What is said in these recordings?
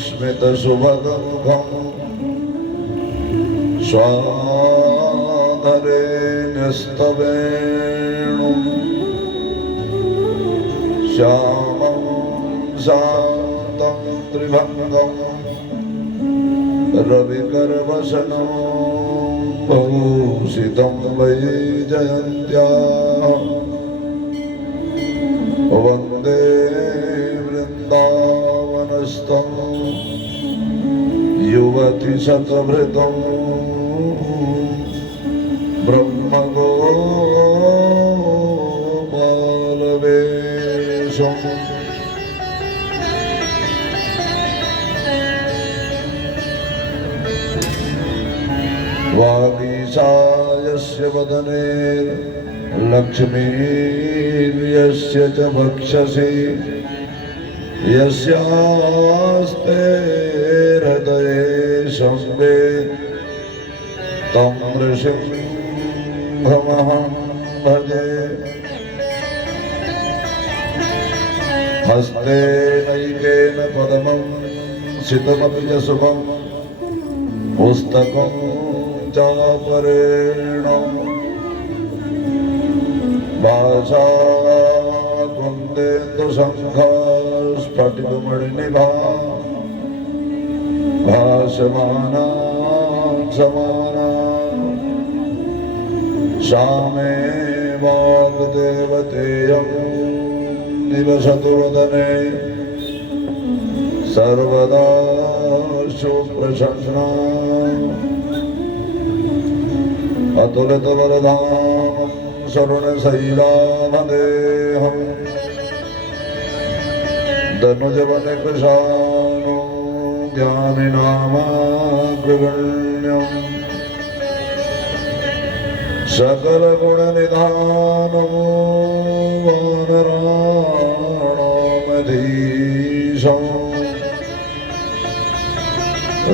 स्मितसुभगं स्वाधरे न्यस्तवेणुं श्यामं शान्तं त्रिभङ्गं रविकरवसनं भूषितं वैजयन्त्याः वन्दे वृन्दावनस्थं युवति शतभृतं ब्रह्मगोपालवेशम् वागीशायस्य वदने लक्ष्मीर्यस्य च वक्षसि यस्यास्ते हृदये संवेद तं नृसिंहमहं भजे। हस्ते नैकेन पद्मं सितमपि च शुभं पुस्तकं चापरेण भाषा कुन्देन्दुशङ्खा स्फटिकमणिनिभा भासमाना समाना श्यामे वाग्देवतेयं निवसतु वदने सर्वदा सुप्रसन्ना अतुलितवरदानं शरणशैलाभदेहं धनुजवनकृशानो ज्ञानिनामाग्रगण्यं सकलगुणनिधानं वानराणामधीशं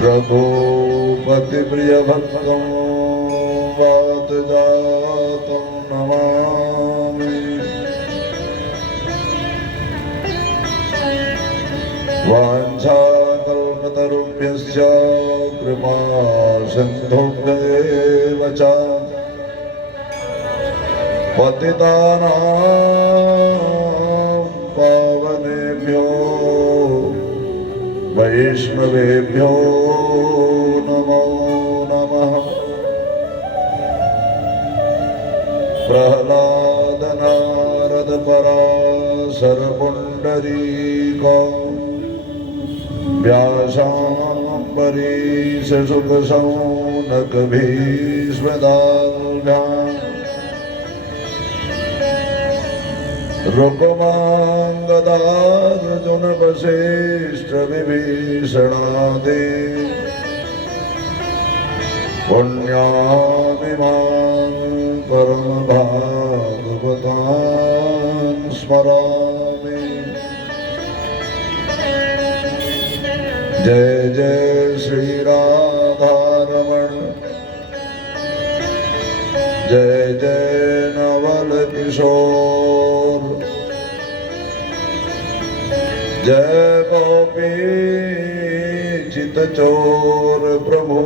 रघुपतिप्रियभक्तं वातजातं नमामि। वाञ्छाकल्पतरुभ्यश्च कृपा सिन्धुभ्येव च पतितानां पावनेभ्यो वैष्णवेभ्यो नमो नमः। प्रह्लाद नारद पराशर पुण्डरीको व्यासाम्बरीश शुक शौनक भीष्मदाल्भ्या रुक्माङ्गदार्जुन वसिष्ठ विभीषणादि पुण्यामिमां परमभागवतान् स्मरामि। जय जय श्री राधारमण जय जय नवल किशोर जय गोपी चितचोर प्रभु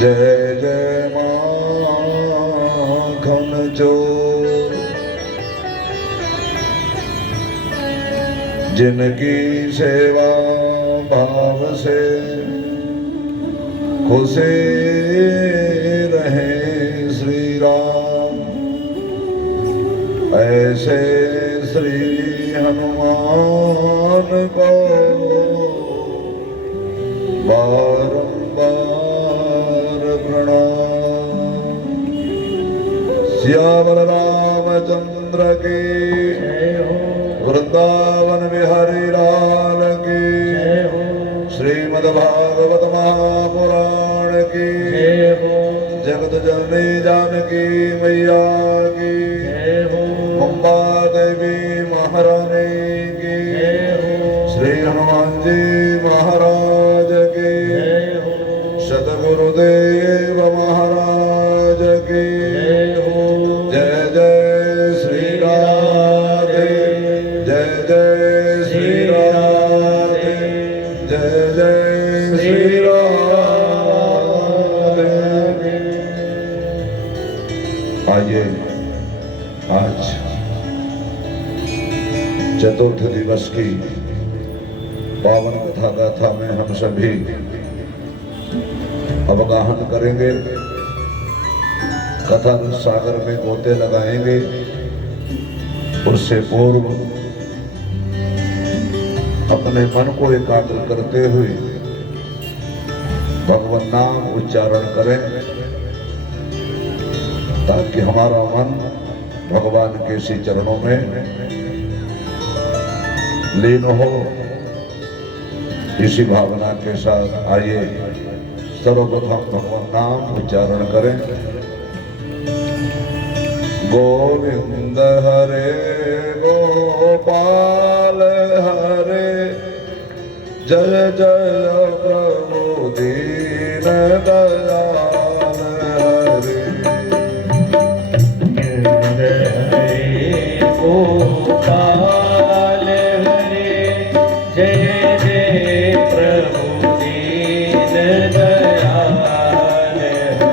जय जय माखन चोर। जिनकी सेवा भाव से खुशी रहे श्री राम ऐसे श्री हनुमान को बारंबार प्रणाम। सियावर रामचंद्र के वृंदावन बिहारी लाल की श्रीमद्भागवत महापुराण की जगत जननी जानकी मैया की अम्बा देवी महारानी की श्री हनुमान जी महाराज की सतगुरुदेव महाराज की जय जय श्री राधे जय श्री राधे जय जय श्री राधे। आइए आज चतुर्थ दिवस की पावन कथा गाथा में हम सभी अवगाहन करेंगे, कथा सागर में गोते लगाएंगे। उससे पूर्व अपने मन को एकाग्र करते हुए भगवान नाम उच्चारण करें, ताकि हमारा मन भगवान के श्री चरणों में लीन हो। इसी भावना के साथ आइए सर्वप्रथम भगवान नाम उच्चारण करें। गोविंद हरे गोपाल हरे जय जय प्रभु दीन दयाल हरे। हरे गोपाल हरे जय जय प्रभु दीन दयाल हरे।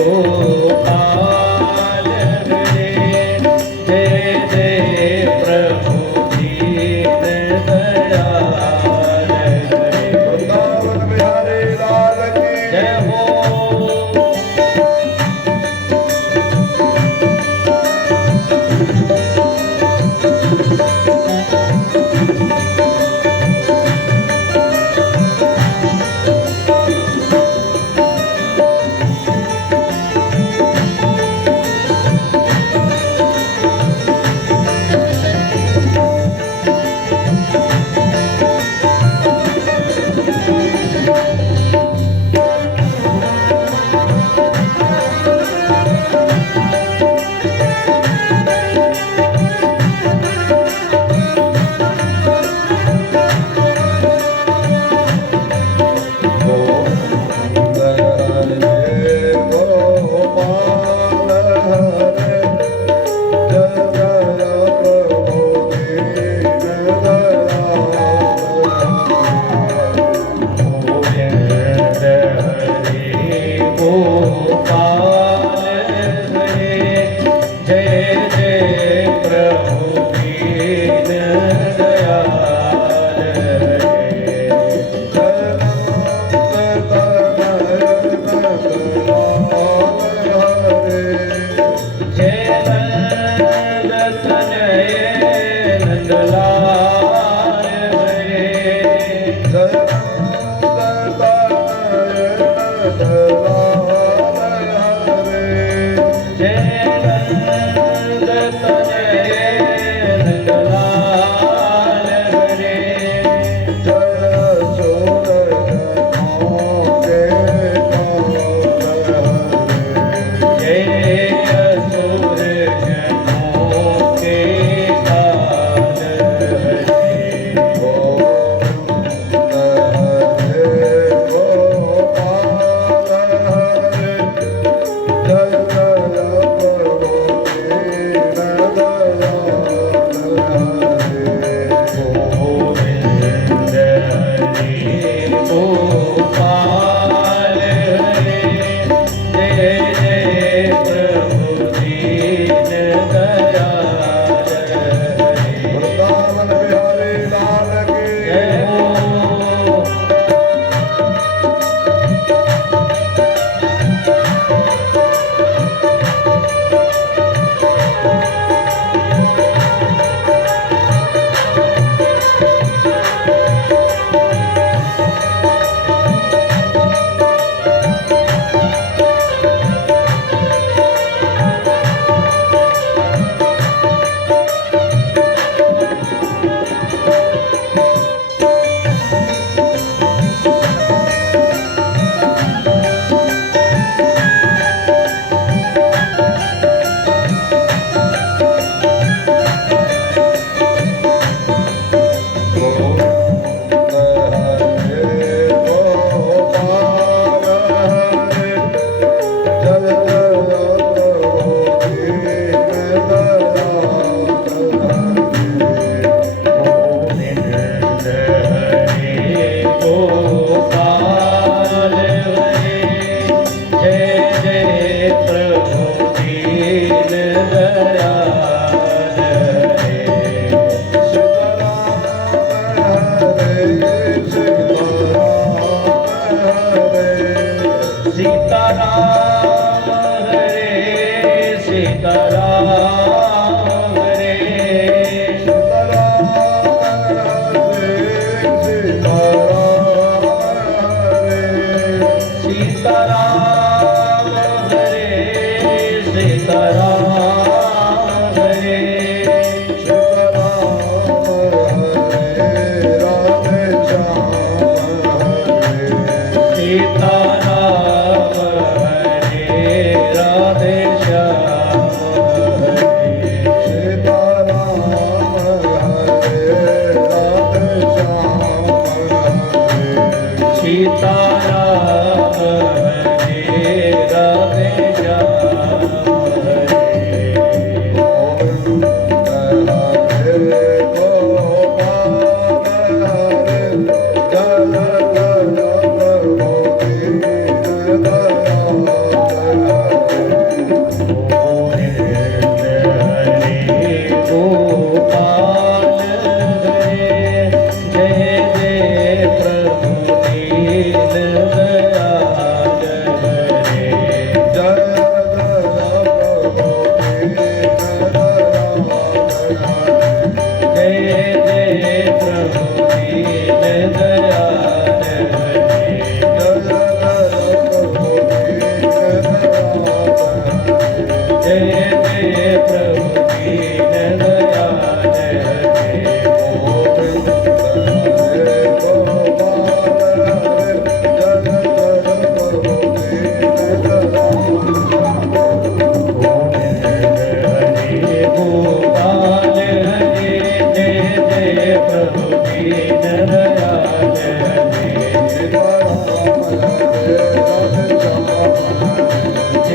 गोपाल हरे जय जय प्रभु दीन दयाल हरे वृंदावन बिहारी लाल की जय हो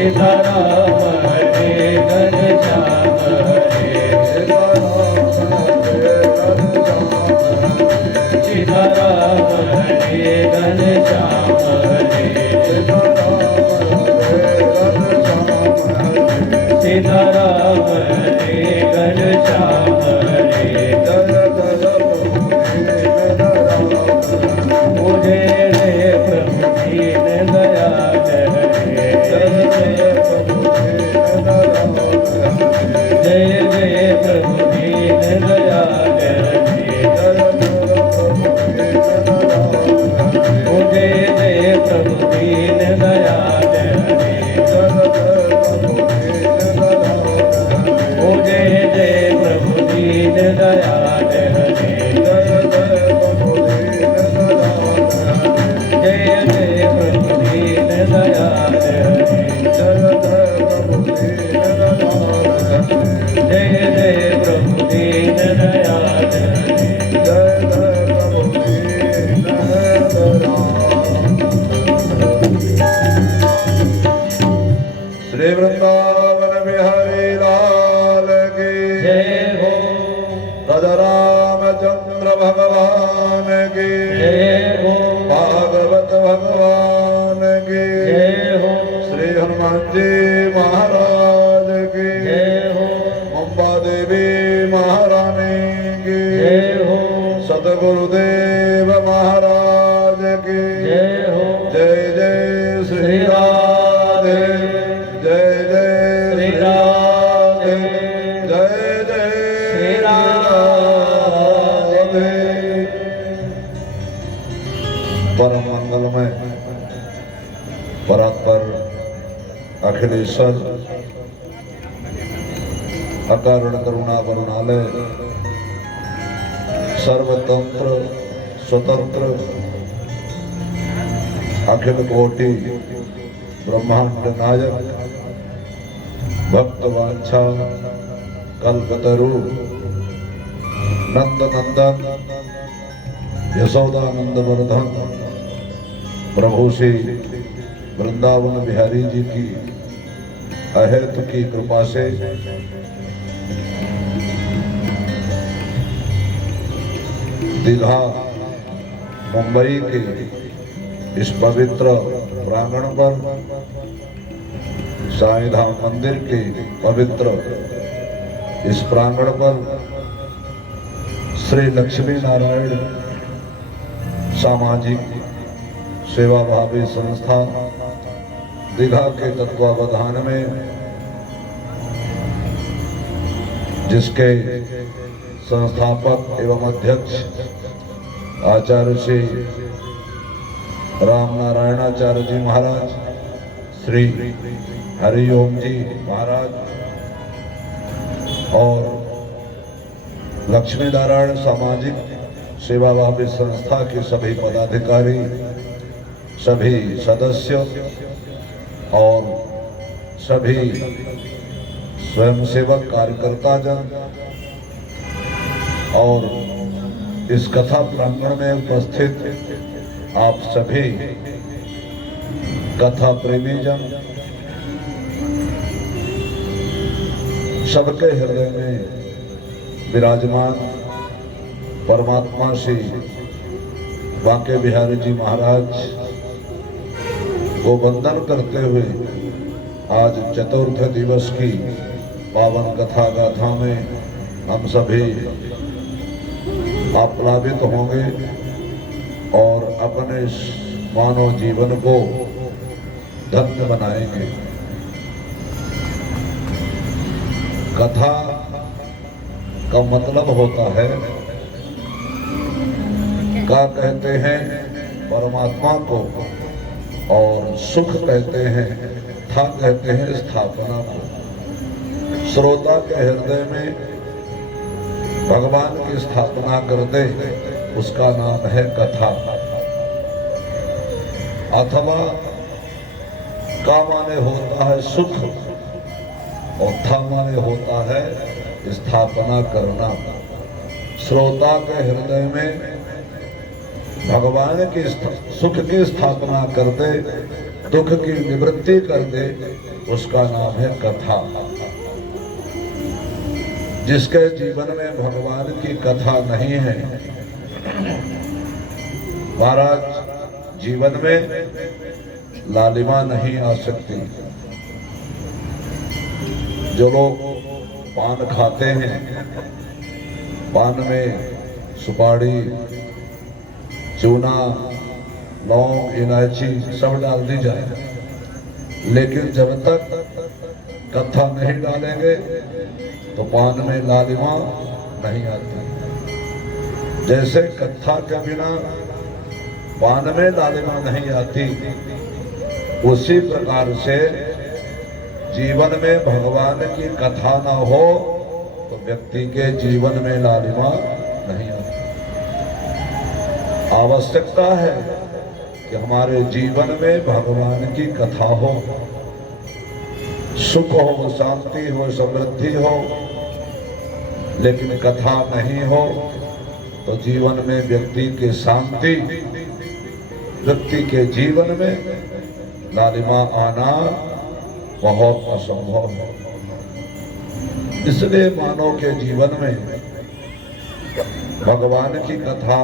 सीताराम हरे घनश्याम हरे सीताराम हरे घनश्याम हरे सीताराम हरे घनश्याम हरे मुझे रे प्रभु दीन दयाल हरे जय जय प्रभु दीन दयाल हरे मुझे रे प्रभु दीन दयाल हरे मुझे रे प्रभु दीन दयाल हरे जय जय प्रभु दीन दयाल हरे जय जय प्रभु दीन दयाल हरे श्री वृंदावन बिहारी लाल की जय हो राजा रामचंद्र भगवान की जय हो भागवत भगवान की जय हो श्री हनुमान जी महाराज की जय हो अम्बा देवी महारानी की जय हो सतगुरुदेव महाराज की जय हो जय जय श्री राधे जय जय श्री राधे जय जय श्री राधे। परम मंगलमय परात्पर अखिलेश्वर अकारण करुणा करुणालय सर्वतंत्र स्वतंत्र अखिल कोटि ब्रह्मांड नायक भक्त वांछा कल्पतरु नंद नंदन यशोदानंद वर्धन प्रभु श्री वृंदावन बिहारी जी की अहेतु की कृपा से दीघा मुंबई के इस पवित्र प्रांगण पर साईं धाम मंदिर के पवित्र इस प्रांगण पर श्री लक्ष्मी नारायण सामाजिक सेवा भावी संस्था दीघा के तत्वावधान में जिसके संस्थापक एवं अध्यक्ष आचार्य श्री राम नारायणाचार्य जी महाराज श्री हरिओम जी महाराज और लक्ष्मी नारायण सामाजिक सेवा भावी संस्था के सभी पदाधिकारी सभी सदस्य और सभी स्वयंसेवक कार्यकर्ता जन और इस कथा प्रांगण में उपस्थित आप सभी कथा प्रेमी जन सबके हृदय में विराजमान परमात्मा श्री बांके बिहारी जी महाराज को वंदन करते हुए आज चतुर्थ दिवस की पावन कथा गाथा में हम सभी आप्लावित होंगे और अपने इस मानव जीवन को धन्य बनाएंगे। कथा का मतलब होता है का कहते हैं परमात्मा को और सुख कहते हैं था कहते हैं स्थापना को। श्रोता के हृदय में भगवान की स्थापना कर दे उसका नाम है कथा। अथवा का माने होता है सुख और था माने होता है स्थापना करना। श्रोता के हृदय में भगवान की सुख की स्थापना कर दे दुख की निवृत्ति कर दे, उसका नाम है कथा। जिसके जीवन में भगवान की कथा नहीं है, महाराज जीवन में लालिमा नहीं आ सकती। जो लोग पान खाते हैं, पान में सुपारी, चूना, लौंग, इलायची सब डाल दी जाए, लेकिन जब तक कथा नहीं डालेंगे तो पान में लालिमा नहीं आती। जैसे कथा के बिना पान में लालिमा नहीं आती, उसी प्रकार से जीवन में भगवान की कथा ना हो तो व्यक्ति के जीवन में लालिमा नहीं आती। आवश्यकता है कि हमारे जीवन में भगवान की कथा हो, सुख हो, शांति हो, समृद्धि हो, लेकिन कथा नहीं हो तो जीवन में व्यक्ति की शांति, व्यक्ति के जीवन में लालिमा आना बहुत असंभव है। इसलिए मानव के जीवन में भगवान की कथा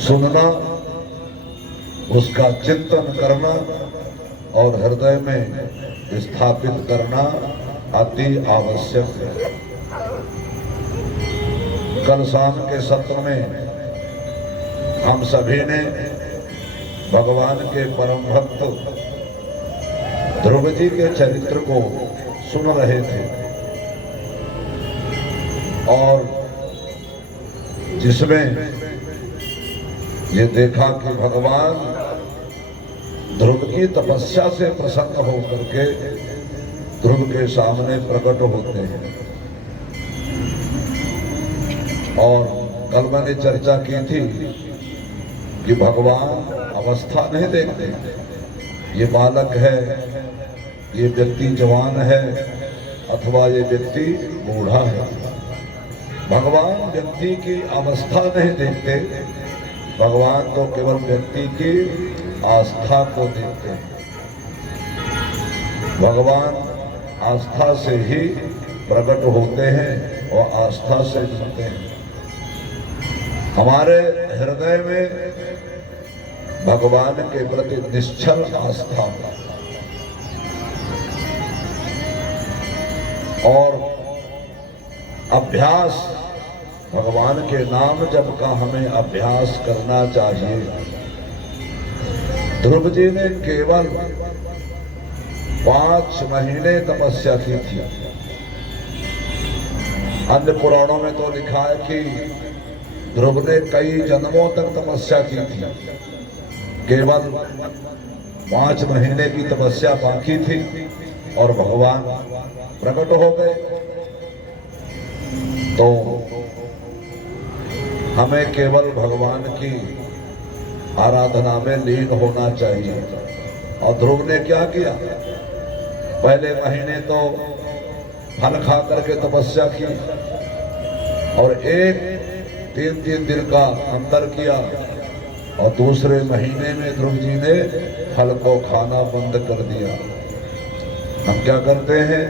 सुनना, उसका चिंतन करना और हृदय में स्थापित करना अति आवश्यक है। कल शाम के सत्र में हम सभी ने भगवान के परम भक्त ध्रुव जी के चरित्र को सुन रहे थे और जिसमें ये देखा कि भगवान ध्रुव की तपस्या से प्रसन्न होकर के ध्रुव के सामने प्रकट होते हैं। और कल मैंने चर्चा की थी कि भगवान अवस्था नहीं देखते, ये बालक है, ये व्यक्ति जवान है अथवा ये व्यक्ति बूढ़ा है। भगवान व्यक्ति की अवस्था नहीं देखते, भगवान तो केवल व्यक्ति की आस्था को देखते हैं। भगवान आस्था से ही प्रकट होते हैं और आस्था से मिलते हैं। हमारे हृदय में भगवान के प्रति निश्चल आस्था और अभ्यास, भगवान के नाम जप का हमें अभ्यास करना चाहिए। ध्रुव जी ने केवल 5 महीने तपस्या की थी। अन्य पुराणों में तो लिखा है कि ध्रुव ने कई जन्मों तक तपस्या की थी, केवल 5 महीने की तपस्या बाकी थी और भगवान प्रकट हो गए। तो हमें केवल भगवान की आराधना में लीन होना चाहिए। और ध्रुव ने क्या किया, पहले महीने तो फल खा करके तपस्या की और 3 दिन का अंतर किया और दूसरे महीने में ध्रुव जी ने फल को खाना बंद कर दिया। हम क्या करते हैं,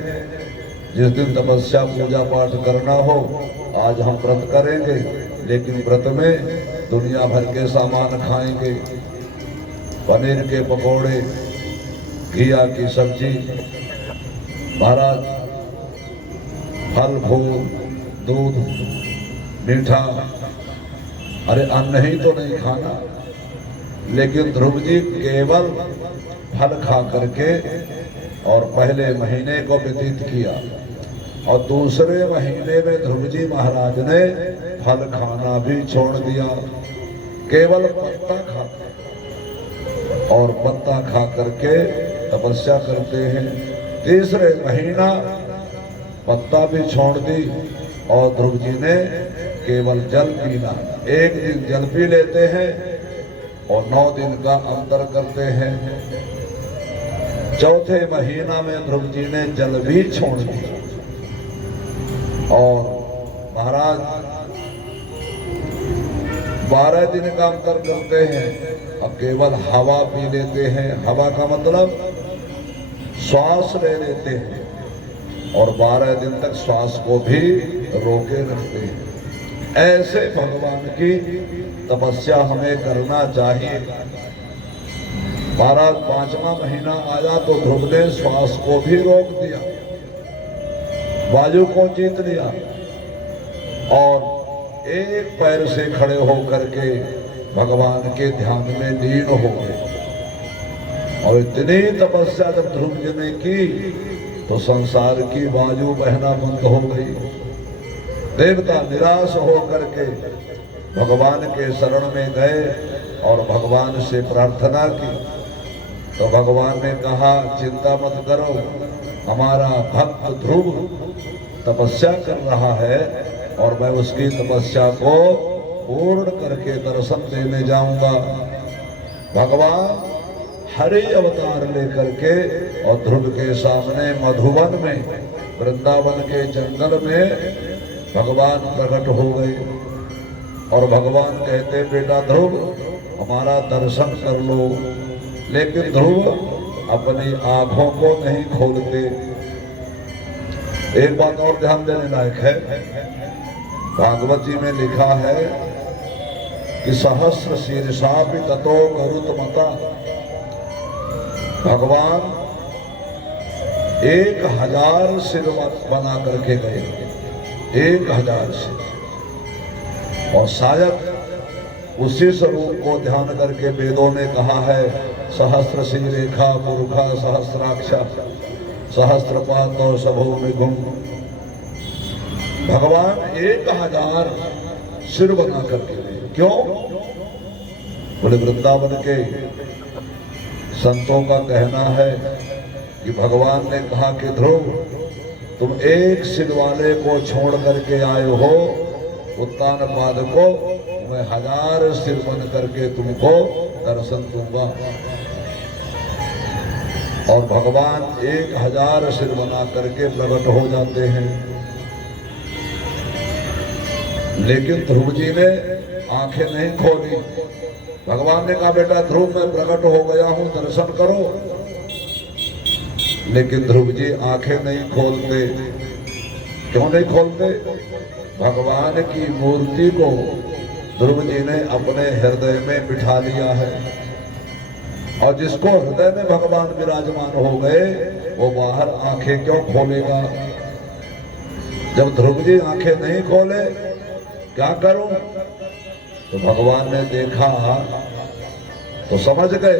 जिस दिन तपस्या पूजा पाठ करना हो, आज हम व्रत करेंगे, लेकिन व्रत में दुनिया भर के सामान खाएंगे, पनीर के पकोड़े, घिया की सब्जी, महाराज फल फूल, दूध, मीठा, अरे अन्न ही तो नहीं खाना। लेकिन ध्रुव जी केवल फल खा करके और पहले महीने को व्यतीत किया और दूसरे महीने में ध्रुव जी महाराज ने फल खाना भी छोड़ दिया, केवल पत्ता खा और पत्ता खा करके तपस्या करते हैं। तीसरे महीना पत्ता भी छोड़ दी और ध्रुव जी ने केवल जल पीना, 1 दिन जल पी लेते हैं और 9 दिन का अंतर करते हैं। चौथे महीना में ध्रुव जी ने जल भी छोड़ दिया और महाराज 12 दिन का अंतर करते हैं अब केवल हवा पी लेते हैं, हवा का मतलब श्वास ले लेते हैं, और 12 दिन तक श्वास को भी रोके रखते हैं। ऐसे भगवान की तपस्या हमें करना चाहिए। 5वां महीना आया तो ध्रुव ने श्वास को भी रोक दिया, वायु को जीत लिया, और एक पैर से खड़े होकर के भगवान के ध्यान में लीन हो गए। और इतनी तपस्या जब ध्रुव जी ने की तो संसार की वायु बहना बंद हो गई। देवता निराश होकर के भगवान के शरण में गए और भगवान से प्रार्थना की। तो भगवान ने कहा, चिंता मत करो, हमारा भक्त ध्रुव तपस्या कर रहा है और मैं उसकी तपस्या को पूर्ण करके दर्शन देने जाऊंगा। भगवान हरि अवतार लेकर के और ध्रुव के सामने मधुवन में, वृंदावन के जंगल में भगवान प्रकट हो गए। और भगवान कहते, बेटा ध्रुव हमारा दर्शन कर लो। लेकिन ध्रुव अपनी आंखों को नहीं खोलते। एक बात और ध्यान देने लायक है, भागवत जी में लिखा है कि सहस्र शीर्षापि ततो गरुत्मता, भगवान 1000 सिर बना करके गए, 1000 सिर। और शायद उसी स्वरूप को ध्यान करके वेदों ने कहा है, सहस्र श्रीरेखा पुरुखा सहस्राक्षा सहस्रपाद और सबो विगुण। भगवान 1000 सिर बना करके गए। क्यों? बोले वृंदावन के संतों का कहना है कि भगवान ने कहा कि ध्रुव तुम एक सिर वाले को छोड़ करके आए हो, उत्तान पाद को, मैं 1000 सिर बन करके तुमको दर्शन दूंगा। और भगवान 1000 सिर बना करके प्रकट हो जाते हैं। लेकिन ध्रुव जी ने आंखें नहीं खोली। भगवान ने कहा, बेटा ध्रुव मैं प्रकट हो गया हूं, दर्शन करो। लेकिन ध्रुव जी आंखें नहीं खोलते। क्यों नहीं खोलते? भगवान की मूर्ति को ध्रुव जी ने अपने हृदय में बिठा लिया है। और जिसको हृदय में भगवान विराजमान हो गए वो बाहर आंखें क्यों खोलेगा? जब ध्रुव जी आंखें नहीं खोले, क्या करूं? तो भगवान ने देखा तो समझ गए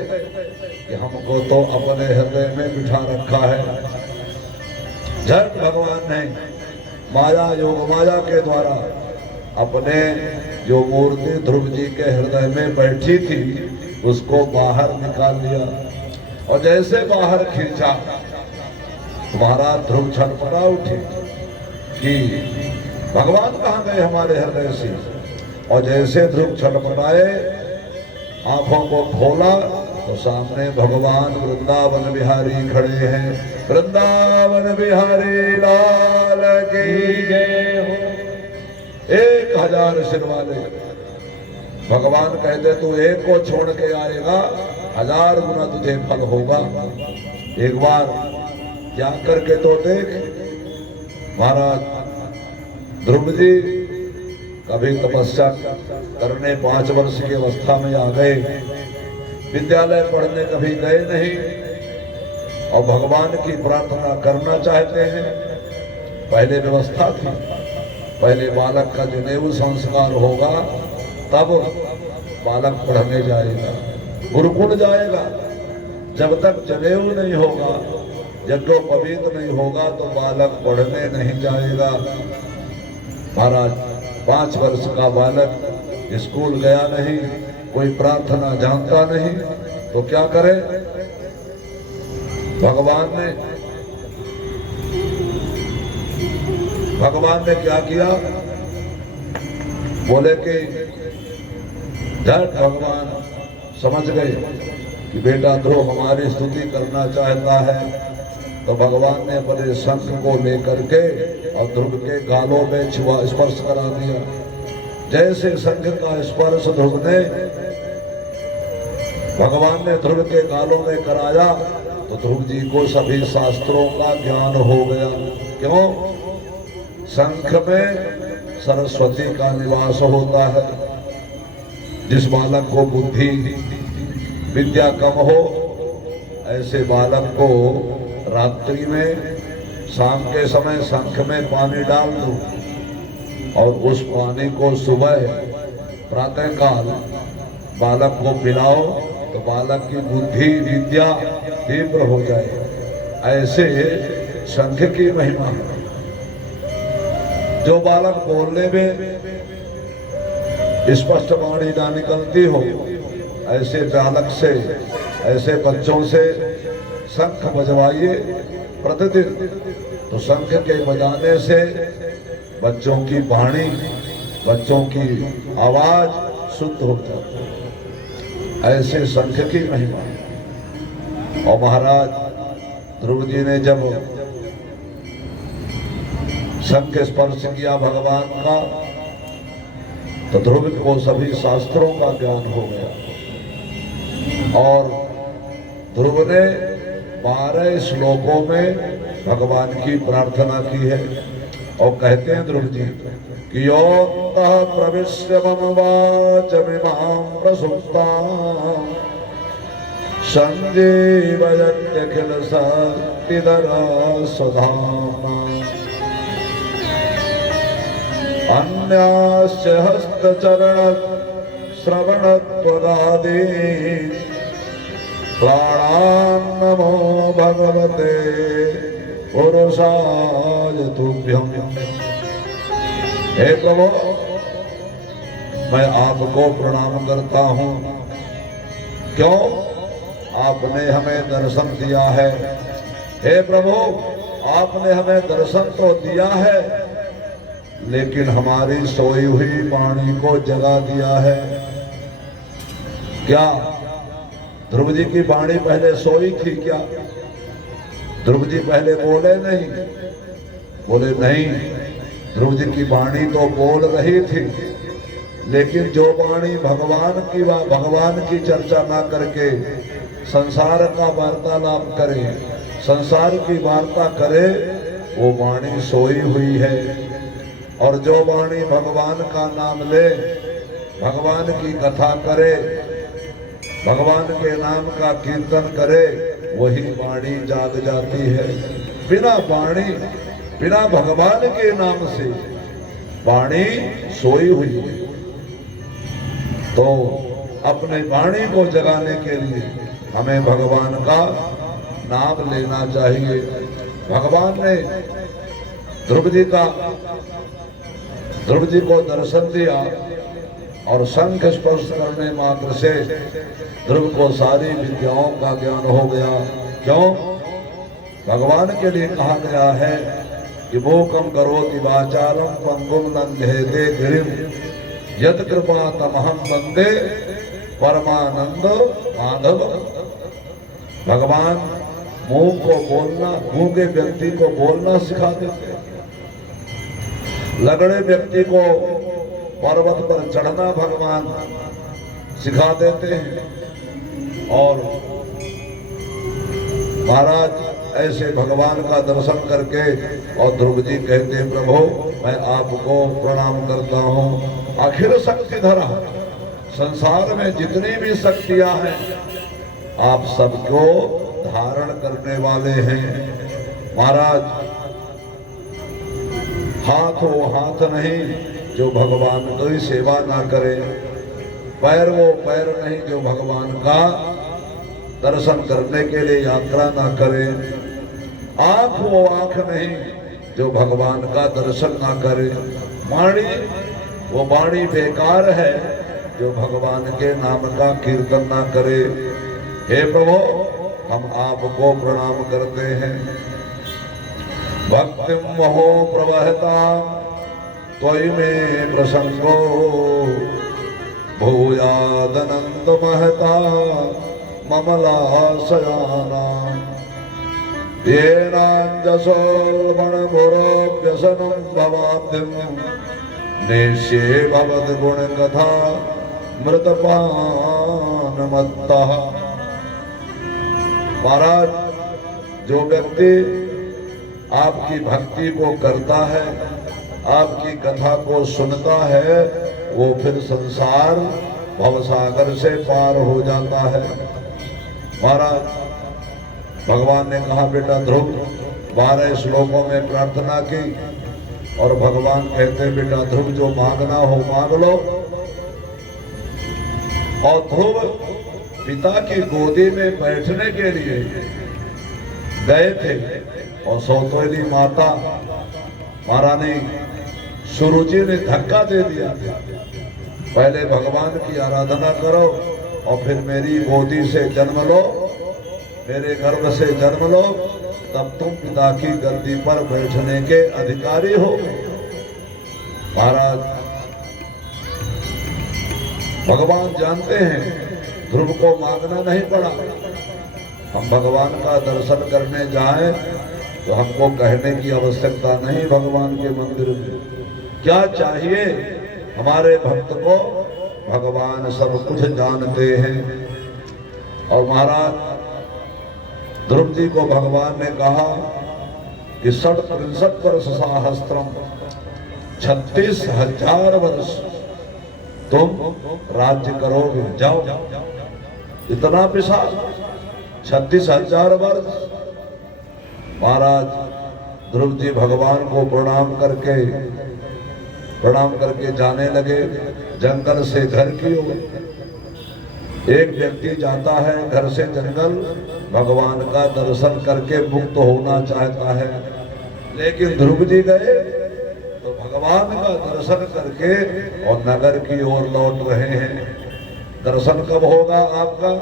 कि हमको तो अपने हृदय में बिठा रखा है। झट भगवान ने माया योग माया के द्वारा अपने जो मूर्ति ध्रुव जी के हृदय में बैठी थी उसको बाहर निकाल लिया। और जैसे बाहर खींचा, महाराज ध्रुव छटपटा उठे कि भगवान कहाँ गए हमारे हृदय से। और जैसे ध्रुव छटपटाए, आंखों को खोला तो सामने भगवान वृंदावन बिहारी खड़े हैं। वृंदावन बिहारी लाल की जय हो। 1000 सिर वाले भगवान कहते, तू एक को छोड़ के आएगा 1000 गुना तुझे फल होगा। एक बार क्या करके तो देख। महाराज ध्रुव जी कभी तपस्या करने 5 वर्ष की अवस्था में आ गए, विद्यालय पढ़ने कभी गए नहीं, और भगवान की प्रार्थना करना चाहते हैं। पहले व्यवस्था थी, पहले बालक का जनेऊ संस्कार होगा, तब बालक पढ़ने जाएगा, गुरुकुल जाएगा। जब तक जनेऊ नहीं होगा, यज्ञोपवीत नहीं होगा तो बालक पढ़ने नहीं जाएगा। महाराज 5 वर्ष का बालक स्कूल गया नहीं, कोई प्रार्थना जानता नहीं, तो क्या करे? भगवान ने क्या किया? बोले कि झट भगवान समझ गए कि बेटा ध्रुव हमारी स्तुति करना चाहता है। तो भगवान ने अपने शंख को लेकर के और ध्रुव के गालों में स्पर्श करा दिया। जैसे शंख का स्पर्श ध्रुव ने भगवान ने ध्रुव के गालों में कराया तो ध्रुव जी को सभी शास्त्रों का ज्ञान हो गया। क्यों? शंख में सरस्वती का निवास होता है। जिस बालक को बुद्धि विद्या कम हो, ऐसे बालक को रात्रि में शाम के समय शंख में पानी डाल दो और उस पानी को सुबह प्रातः काल बालक को पिलाओ तो बालक की बुद्धि विद्या तीव्र हो जाए। ऐसे शंख की महिमा है। जो बालक बोलने में स्पष्ट वाणी ना निकलती हो, ऐसे बालक से, ऐसे बच्चों से शंख बजवाइए प्रतिदिन, तो शंख के बजाने से बच्चों की वाणी, बच्चों की आवाज शुद्ध हो जाती है। ऐसे शंख की महिमा। और महाराज ध्रुव जी ने जब शंख स्पर्श किया भगवान का, तो ध्रुव को सभी शास्त्रों का ज्ञान हो गया। और ध्रुव ने 12 श्लोकों में भगवान की प्रार्थना की है। और कहते हैं ध्रुव जी कि योऽन्तः प्रविश्य मम वाचमिमां प्रसुप्तां संजीवयत्यखिल शक्तिधरा स्वधाम्ना अन्याश्च हस्तचरण श्रवणत्वगादि प्राणान्नमो भगवते पुरुषाय तुभ्यं। हे प्रभु, मैं आपको प्रणाम करता हूँ। क्यों? आपने हमें दर्शन दिया है। हे प्रभु, आपने हमें दर्शन तो दिया है, लेकिन हमारी सोई हुई वाणी को जगा दिया है। क्या ध्रुव जी की वाणी पहले सोई थी क्या? ध्रुव जी पहले बोले नहीं? बोले नहीं। ध्रुव जी की वाणी तो बोल रही थी, लेकिन जो वाणी भगवान की चर्चा ना करके संसार का वार्तालाप करे, संसार की वार्ता करे, वो वाणी सोई हुई है। और जो वाणी भगवान का नाम ले, भगवान की कथा करे, भगवान के नाम का कीर्तन करे, वही वाणी जाग जाती है। बिना वाणी, बिना भगवान के नाम से वाणी सोई हुई है। तो अपने वाणी को जगाने के लिए हमें भगवान का नाम लेना चाहिए। भगवान ने ध्रुव जी को दर्शन दिया और शंख स्पर्श करने मात्र से ध्रुव को सारी विद्याओं का ज्ञान हो गया। क्यों? भगवान के लिए कहा गया है कि मूकं करोति वाचालं पंगुं लंघयते गिरिं यत् कृपा तमहं वंदे परमानंद माधव। भगवान गूंगे व्यक्ति को बोलना सिखा देते, लगड़े व्यक्ति को पर्वत पर चढ़ना भगवान सिखा देते हैं। और महाराज ऐसे भगवान का दर्शन करके और ध्रुव जी कहते हैं, प्रभु मैं आपको प्रणाम करता हूँ। आखिर शक्तिधरा, संसार में जितनी भी शक्तियां हैं आप सबको धारण करने वाले हैं। महाराज हाथ वो हाथ नहीं जो भगवान की सेवा ना करे, पैर वो पैर नहीं जो भगवान का दर्शन करने के लिए यात्रा ना करे, आंख वो आंख नहीं जो भगवान का दर्शन ना करे, वाणी वो वाणी बेकार है जो भगवान के नाम का कीर्तन ना करे। हे प्रभु, हम आपको प्रणाम करते हैं। भक्तिं महो प्रवहता त्वयि मे प्रसंगो भूयादनंद महता ममलाशयानां येनाञ्जसोर्मणमुरोऽभ्यसनं भवाब्धिं नेष्ये भवद्गुणकथा मृतपान मत्ता। महाराज, जो व्यक्ति आपकी भक्ति को करता है, आपकी कथा को सुनता है, वो फिर संसार भवसागर से पार हो जाता है। महाराज, भगवान ने कहा बेटा ध्रुव, 12 श्लोकों में प्रार्थना की और भगवान कहते बेटा ध्रुव जो मांगना हो मांग लो। और ध्रुव पिता की गोदी में बैठने के लिए गए थे और सौतेली माता महारानी सुरुचि ने धक्का दे दिया, पहले भगवान की आराधना करो और फिर मेरी गोदी से जन्म लो, मेरे गर्भ से जन्म लो, तब तुम पिता की गद्दी पर बैठने के अधिकारी हो। महाराज, भगवान जानते हैं ध्रुव को मांगना नहीं पड़ा। हम भगवान का दर्शन करने जाएं तो हमको कहने की आवश्यकता नहीं भगवान के मंदिर में क्या चाहिए। हमारे भक्त को भगवान सब कुछ जानते हैं। और महाराज, ध्रुव जी को भगवान ने कहा कि 63 वर्ष सहस्त्रम, 36,000 वर्ष तुम राज्य करोगे। जाओ, इतना विशाल 36,000 वर्ष। महाराज, ध्रुव जी भगवान को प्रणाम करके जाने लगे जंगल से घर की ओर। एक व्यक्ति जाता है घर से जंगल, भगवान का दर्शन करके मुक्त होना चाहता है, लेकिन ध्रुव जी गए तो भगवान का दर्शन करके और नगर की ओर लौट रहे हैं। दर्शन कब होगा आपका?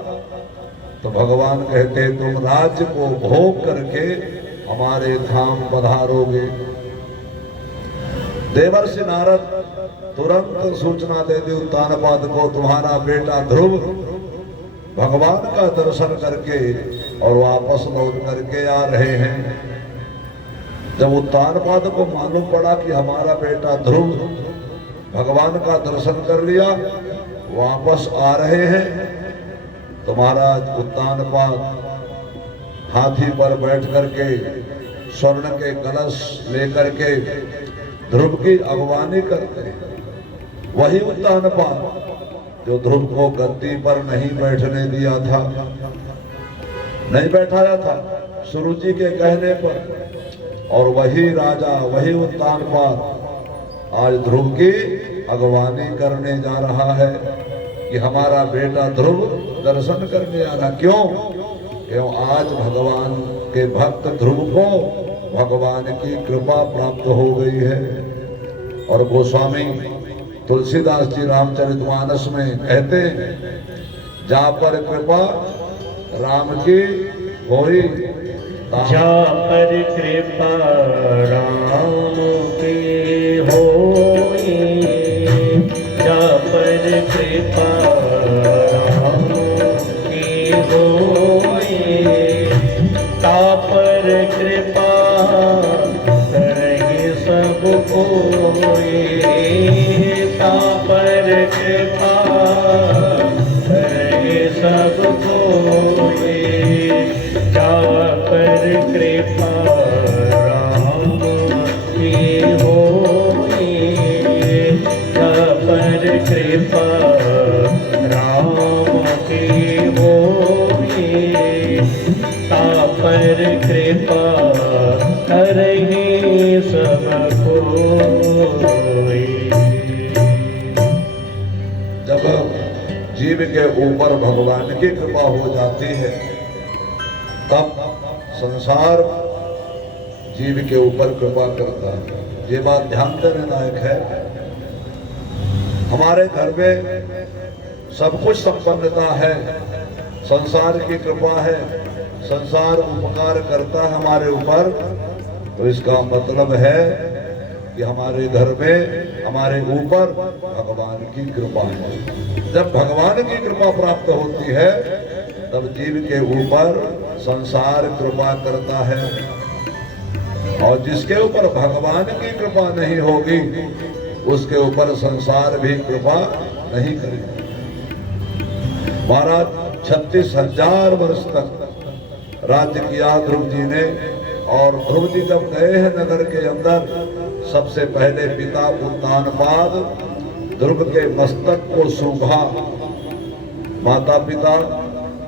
तो भगवान कहते तुम राज्य को भोग करके हमारे धाम पधारोगे। देवर्षि नारद तुरंत सूचना दे दी उत्तानपाद को, तुम्हारा बेटा ध्रुव भगवान का दर्शन करके और वापस लौट करके आ रहे हैं। जब उत्तानपाद को मालूम पड़ा कि हमारा बेटा ध्रुव भगवान का दर्शन कर लिया, वापस आ रहे हैं, तो महाराज उत्तानपाद हाथी पर बैठ करके स्वर्ण के कलश लेकर के ध्रुव की अगवानी करते हैं। वही उत्तानपाद जो ध्रुव को गद्दी पर नहीं बैठने दिया था, नहीं बैठाया था सुरुचि के कहने पर, और वही राजा, वही उत्तानपाद आज ध्रुव की अगवानी करने जा रहा है कि हमारा बेटा ध्रुव दर्शन करने आ रहा। क्यों? आज भगवान के भक्त ध्रुव को भगवान की कृपा प्राप्त हो गई है। और गोस्वामी तुलसीदास जी रामचरितमानस में कहते हैं, जा पर कृपा राम की होई, जा पर कृपा राम की होई, जा पर कृपा राम की होई, ता पर कृपा करेंगे सब कोई, ता पर कृपा करेंगे सब कोई, जा पर कृपा राम की होई, जा पर कृपा राम की होई, ता पर कृपा करेंगे सब कोई। जब जीव के ऊपर भगवान की कृपा हो जाती है, तब संसार जीव के ऊपर कृपा करता है। ये बात ध्यान देने लायक है। हमारे घर में सब कुछ संपन्नता है, संसार की कृपा है, संसार उपकार करता है हमारे ऊपर, तो इसका मतलब है कि हमारे घर में, हमारे ऊपर भगवान की कृपा है। जब भगवान की कृपा प्राप्त होती है, तब जीव के ऊपर संसार कृपा करता है। और जिसके ऊपर भगवान की कृपा नहीं होगी, उसके ऊपर संसार भी कृपा नहीं करेगा। महाराज 36,000 वर्ष तक राज्य किया ध्रुव जी ने। और ध्रुव जी जब गए हैं नगर के अंदर, सबसे पहले पिता उत्तानपाद ध्रुव के मस्तक को सूंघा। माता पिता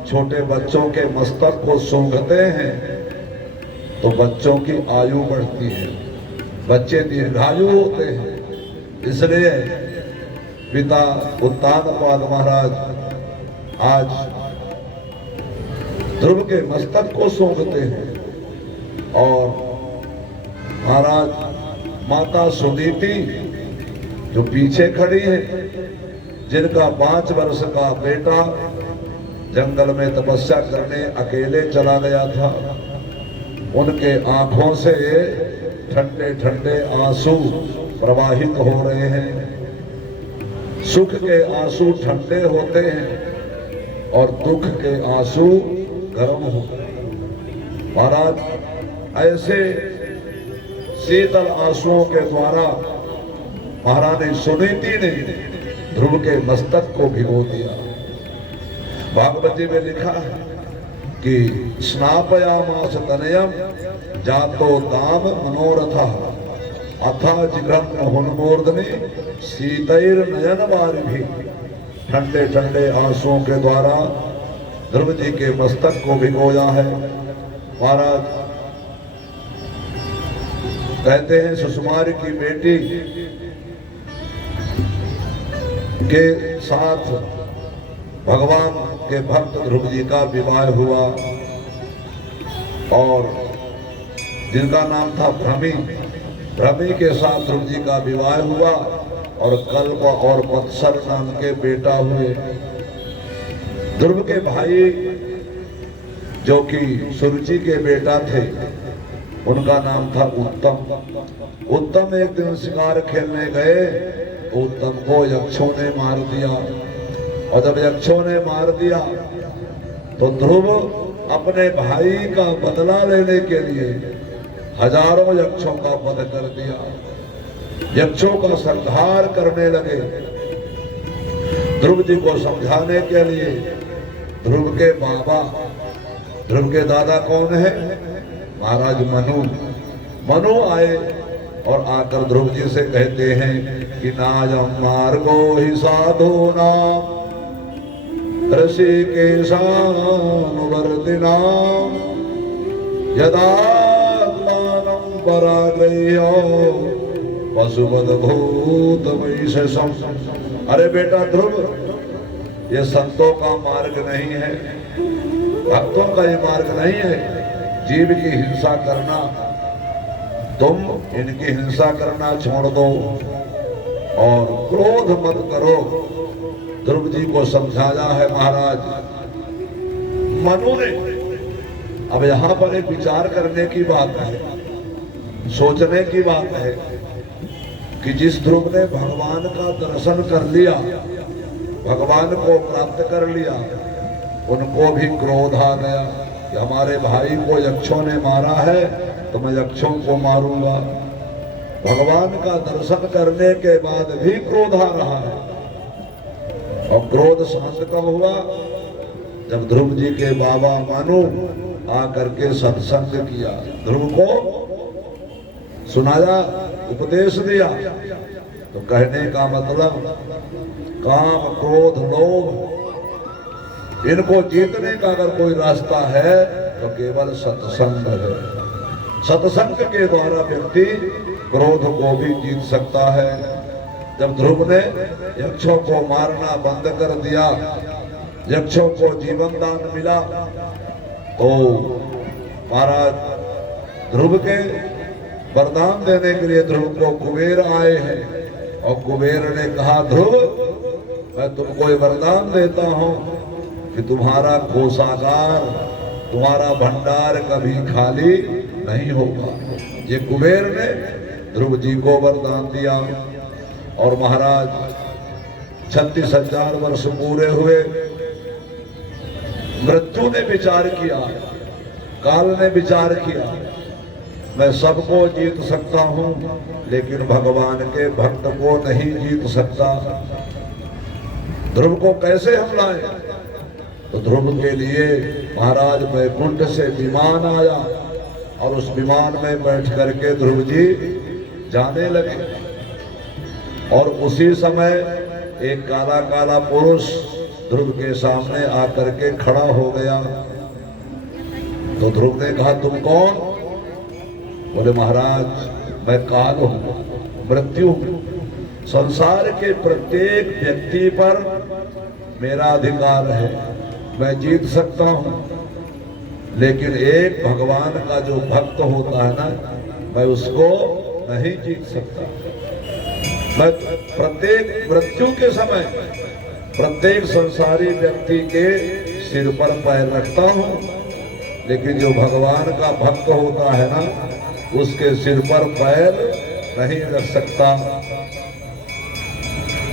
छोटे बच्चों के मस्तक को सूंघते हैं तो बच्चों की आयु बढ़ती है, बच्चे दीर्घायु होते हैं। इसलिए पिता उत्तानपाद महाराज आज ध्रुव के मस्तक को सूंघते हैं। और महाराज माता सुनीति जो पीछे खड़ी है, जिनका 5 वर्ष का बेटा जंगल में तपस्या करने अकेले चला गया था, उनके आंखों से ठंडे ठंडे आंसू प्रवाहित हो रहे हैं। सुख के आंसू ठंडे होते हैं और दुख के आंसू गर्म होते हैं। महाराज ऐसे शीतल आंसुओं के द्वारा महारानी सुनीति ने ध्रुव के मस्तक को भिगो दिया। भागवत जी में लिखा है कि स्नापयामास तनयम जातो दाम मनोरथा अथा जिघ्रम हुन्मूर्धनि शीतैर नयन वारिभि। ठंडे ठंडे आंसुओं के द्वारा ध्रुव जी के मस्तक को भिगोया है। महाराज कहते हैं सुषुमार की बेटी के साथ भगवान के भक्त ध्रुव जी का विवाह हुआ और जिनका नाम था भ्रमी, भ्रमी के साथ ध्रुव जी का विवाह हुआ और कल्प और वत्सर नाम के बेटा हुए। ध्रुव के भाई जो कि सुरुचि के बेटा थे, उनका नाम था उत्तम। उत्तम एक दिन शिकार खेलने गए तो उत्तम को यक्षों ने मार दिया और जब यक्षों ने मार दिया तो ध्रुव अपने भाई का बदला लेने के लिए हजारों यक्षों का वध कर दिया। यक्षों का संहार करने लगे। ध्रुव जी को समझाने के लिए ध्रुव के बाबा, ध्रुव के दादा कौन है? महाराज मनु। मनु आए और आकर ध्रुव जी से कहते हैं कि नायम मार्गो ही साधो नाम ऋषिकेशानुवर्तिनाम यदा ज्ञानम पराग्रह्यो पशुवद भूत वैशेषम। अरे बेटा ध्रुव, ये संतों का मार्ग नहीं है, भक्तों का ये मार्ग नहीं है। जीव की हिंसा करना, तुम इनकी हिंसा करना छोड़ दो और क्रोध मत करो। ध्रुव जी को समझाया है महाराज मनु ने। अब यहाँ पर एक विचार करने की बात है, सोचने की बात है कि जिस ध्रुव ने भगवान का दर्शन कर लिया, भगवान को प्राप्त कर लिया, उनको भी क्रोध आ गया कि हमारे भाई को यक्षों ने मारा है तो मैं यक्षों को मारूंगा। भगवान का दर्शन करने के बाद भी क्रोध आ रहा है। और क्रोध शांत कब हुआ? जब ध्रुव जी के बाबा मनु आकर के सत्संग किया, ध्रुव को सुनाया, उपदेश दिया। तो कहने का मतलब काम, क्रोध, लोभ, इनको जीतने का अगर कोई रास्ता है तो केवल सत्संग है। सत्संग के द्वारा व्यक्ति क्रोध को भी जीत सकता है। जब ध्रुव ने यक्षों को मारना बंद कर दिया, यक्षों को जीवन दान मिला, तो महाराज ध्रुव के वरदान देने के लिए ध्रुव को कुबेर आए हैं और कुबेर ने कहा ध्रुव, मैं तुमको वरदान देता हूं कि तुम्हारा कोषागार, तुम्हारा भंडार कभी खाली नहीं होगा। ये कुबेर ने ध्रुव जी को वरदान दिया। और महाराज 36,000 वर्ष पूरे हुए। मृत्यु ने विचार किया, काल ने विचार किया, मैं सबको जीत सकता हूं लेकिन भगवान के भक्त को नहीं जीत सकता। ध्रुव को कैसे हम लाएं? तो ध्रुव के लिए महाराज वैकुंठ से विमान आया और उस विमान में बैठ करके ध्रुव जी जाने लगे। और उसी समय एक काला काला पुरुष ध्रुव के सामने आकर के खड़ा हो गया। तो ध्रुव ने कहा, तुम कौन? बोले, महाराज मैं काल हूं, मृत्यु हूं। संसार के प्रत्येक व्यक्ति पर मेरा अधिकार है, मैं जीत सकता हूं, लेकिन एक भगवान का जो भक्त होता है ना, मैं उसको नहीं जीत सकता। मैं प्रत्येक मृत्यु के समय प्रत्येक संसारी व्यक्ति के सिर पर पैर रखता हूं, लेकिन जो भगवान का भक्त होता है ना, उसके सिर पर पैर नहीं रख सकता।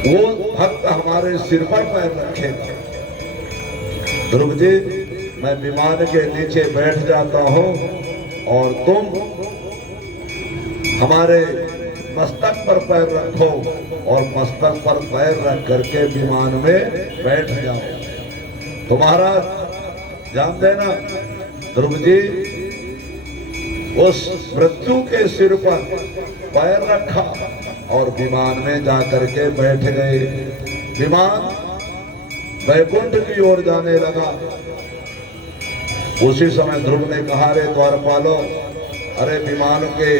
वो भक्त हमारे सिर पर पैर रखेगा। ध्रुव जी, मैं विमान के नीचे बैठ जाता हूं और तुम हमारे मस्तक पर पैर रखो और मस्तक पर पैर रख करके विमान में बैठ जाओ। तो महाराज जान देना, ध्रुव जी उस मृत्यु के सिर पर पैर रखा और विमान में जाकर के बैठ गए। विमान वैकुंठ की ओर जाने लगा। उसी समय ध्रुव ने कहा, रे द्वारपालो, अरे विमान के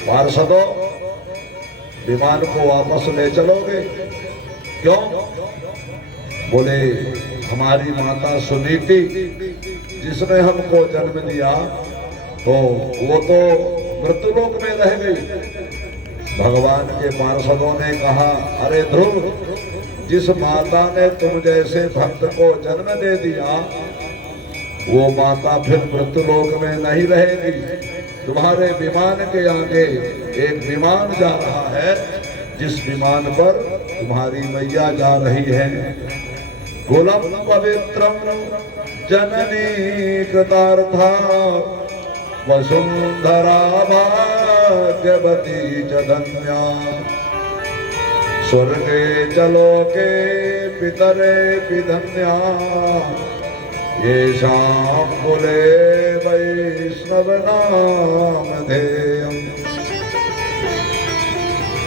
पार्षदों, विमान को वापस ले चलोगे? क्यों? बोले, हमारी माता सुनीति जिसने हमको जन्म दिया तो वो तो मृत्युलोक में रह गई। भगवान के पार्षदों ने कहा, अरे ध्रुव, जिस माता ने तुम जैसे भक्त को जन्म दे दिया, वो माता फिर मृत्युलोक में नहीं रहेगी। तुम्हारे विमान के आगे एक विमान जा रहा है, जिस विमान पर तुम्हारी मैया जा रही है। कुलम पवित्रम जननी कृतार्था वसुंधरा भाग्यवती च धन्या। स्वर्गे चलोके पितरे विधन्या। येषां कुले वैष्णव नाम धेयम्।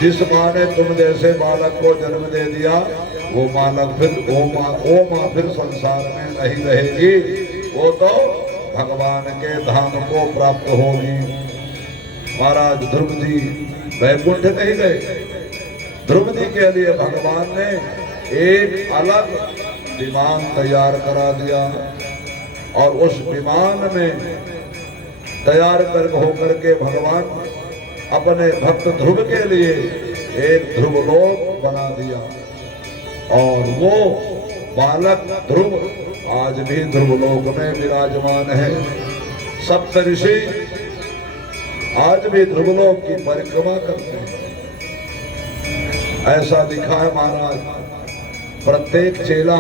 जिस माँ ने तुम जैसे बालक को जन्म दे दिया, वो बालक फिर वो माँ फिर संसार में नहीं रहेगी, वो तो भगवान के धाम को प्राप्त होगी। महाराज ध्रुव जी वैकुंठ नहीं गए। ध्रुव जी के लिए भगवान ने एक अलग विमान तैयार करा दिया और उस विमान में तैयार कर होकर के भगवान अपने भक्त ध्रुव के लिए एक ध्रुवलोक बना दिया। और वो बालक ध्रुव आज भी ध्रुवलोक में विराजमान है। सप्त ऋषि आज भी ध्रुवलोक की परिक्रमा करते हैं। ऐसा लिखा है महाराज, प्रत्येक चेला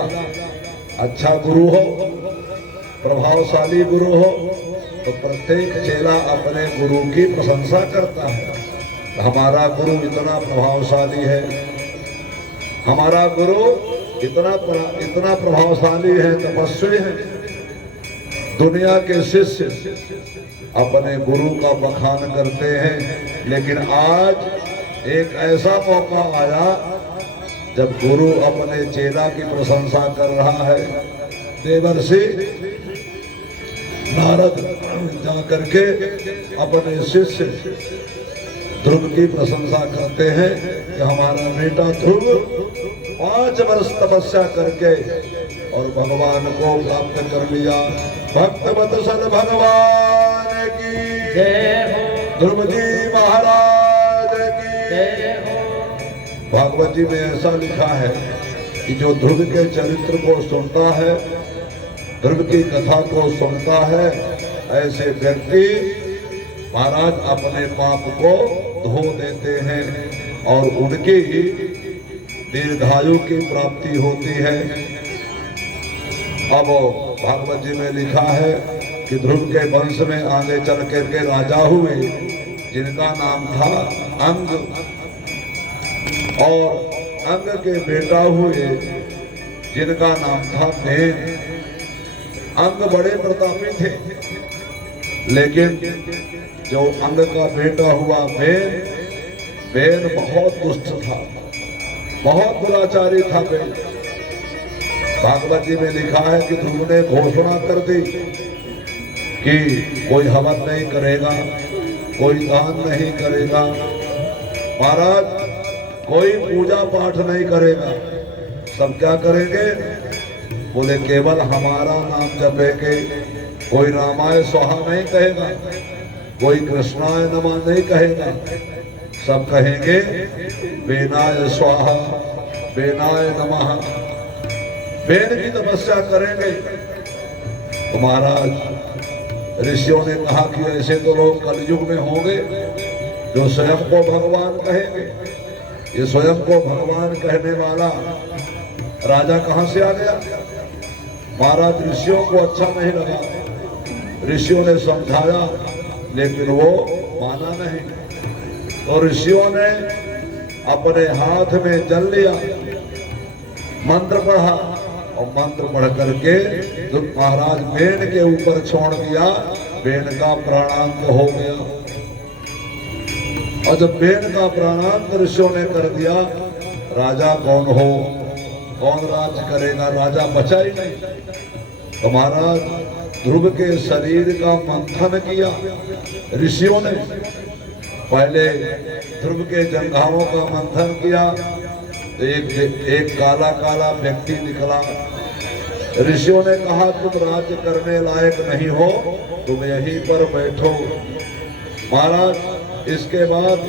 अच्छा गुरु हो, प्रभावशाली गुरु हो, तो प्रत्येक चेला अपने गुरु की प्रशंसा करता है। हमारा गुरु इतना प्रभावशाली है, हमारा गुरु इतना प्रभावशाली है, तपस्वी है। दुनिया के शिष्य अपने गुरु का बखान करते हैं, लेकिन आज एक ऐसा मौका आया जब गुरु अपने चेला की प्रशंसा कर रहा है। देवर्षि नारद जा करके अपने शिष्य ध्रुव की प्रशंसा करते हैं कि हमारा बेटा ध्रुव 5 वर्ष तपस्या करके और भगवान को प्राप्त कर लिया। भक्त वत्सल भगवान की जय हो, ध्रुव जी महाराज की जय हो। भागवत जी में ऐसा लिखा है कि जो ध्रुव के चरित्र को सुनता है, ध्रुव की कथा को सुनता है, ऐसे व्यक्ति महाराज अपने पाप को धो देते हैं और उनकी दीर्घायु की प्राप्ति होती है। अब भागवत जी में लिखा है कि ध्रुव के वंश में आगे चल करके राजा हुए जिनका नाम था अंग, और अंग के बेटा हुए जिनका नाम था भेन। अंग बड़े प्रतापी थे, लेकिन जो अंग का बेटा हुआ बेन बहुत दुष्ट था, बहुत दुराचारी था बेन। भागवत जी में लिखा है कि ध्रुव ने घोषणा कर दी कि कोई हवन नहीं करेगा, कोई दान नहीं करेगा, महाराज कोई पूजा पाठ नहीं करेगा। सब क्या करेंगे? बोले केवल हमारा नाम जपेंगे। कोई रामाय स्वाहा नहीं कहेगा, कोई कृष्णाय नमः नहीं कहेगा, सब कहेंगे बेनाय स्वाहा, बेनाय नमः। बेन की तपस्या करेंगे। तो महाराज ऋषियों ने कहा कि ऐसे तो लोग कलयुग में होंगे जो स्वयं को भगवान कहेंगे। ये स्वयं को भगवान कहने वाला राजा कहां से आ गया? महाराज ऋषियों को अच्छा नहीं लगा, ऋषियों ने समझाया लेकिन वो माना नहीं। तो ऋषियों ने अपने हाथ में जल लिया, मंत्र पढ़ा और मंत्र पढ़ करके जो महाराज बेन के ऊपर छोड़ दिया, बेन का प्राणांत हो गया। और जब बेन का प्राणांत ऋषियों ने कर दिया, राजा कौन हो, कौन राज्य करेगा? राजा बचा ही नहीं। तो महाराज ध्रुव के शरीर का मंथन किया ऋषियों ने। पहले ध्रुव के जंघाओं का मंथन किया तो एक काला काला व्यक्ति निकला। ऋषियों ने कहा तुम राज्य करने लायक नहीं हो, तुम यहीं पर बैठो। महाराज इसके बाद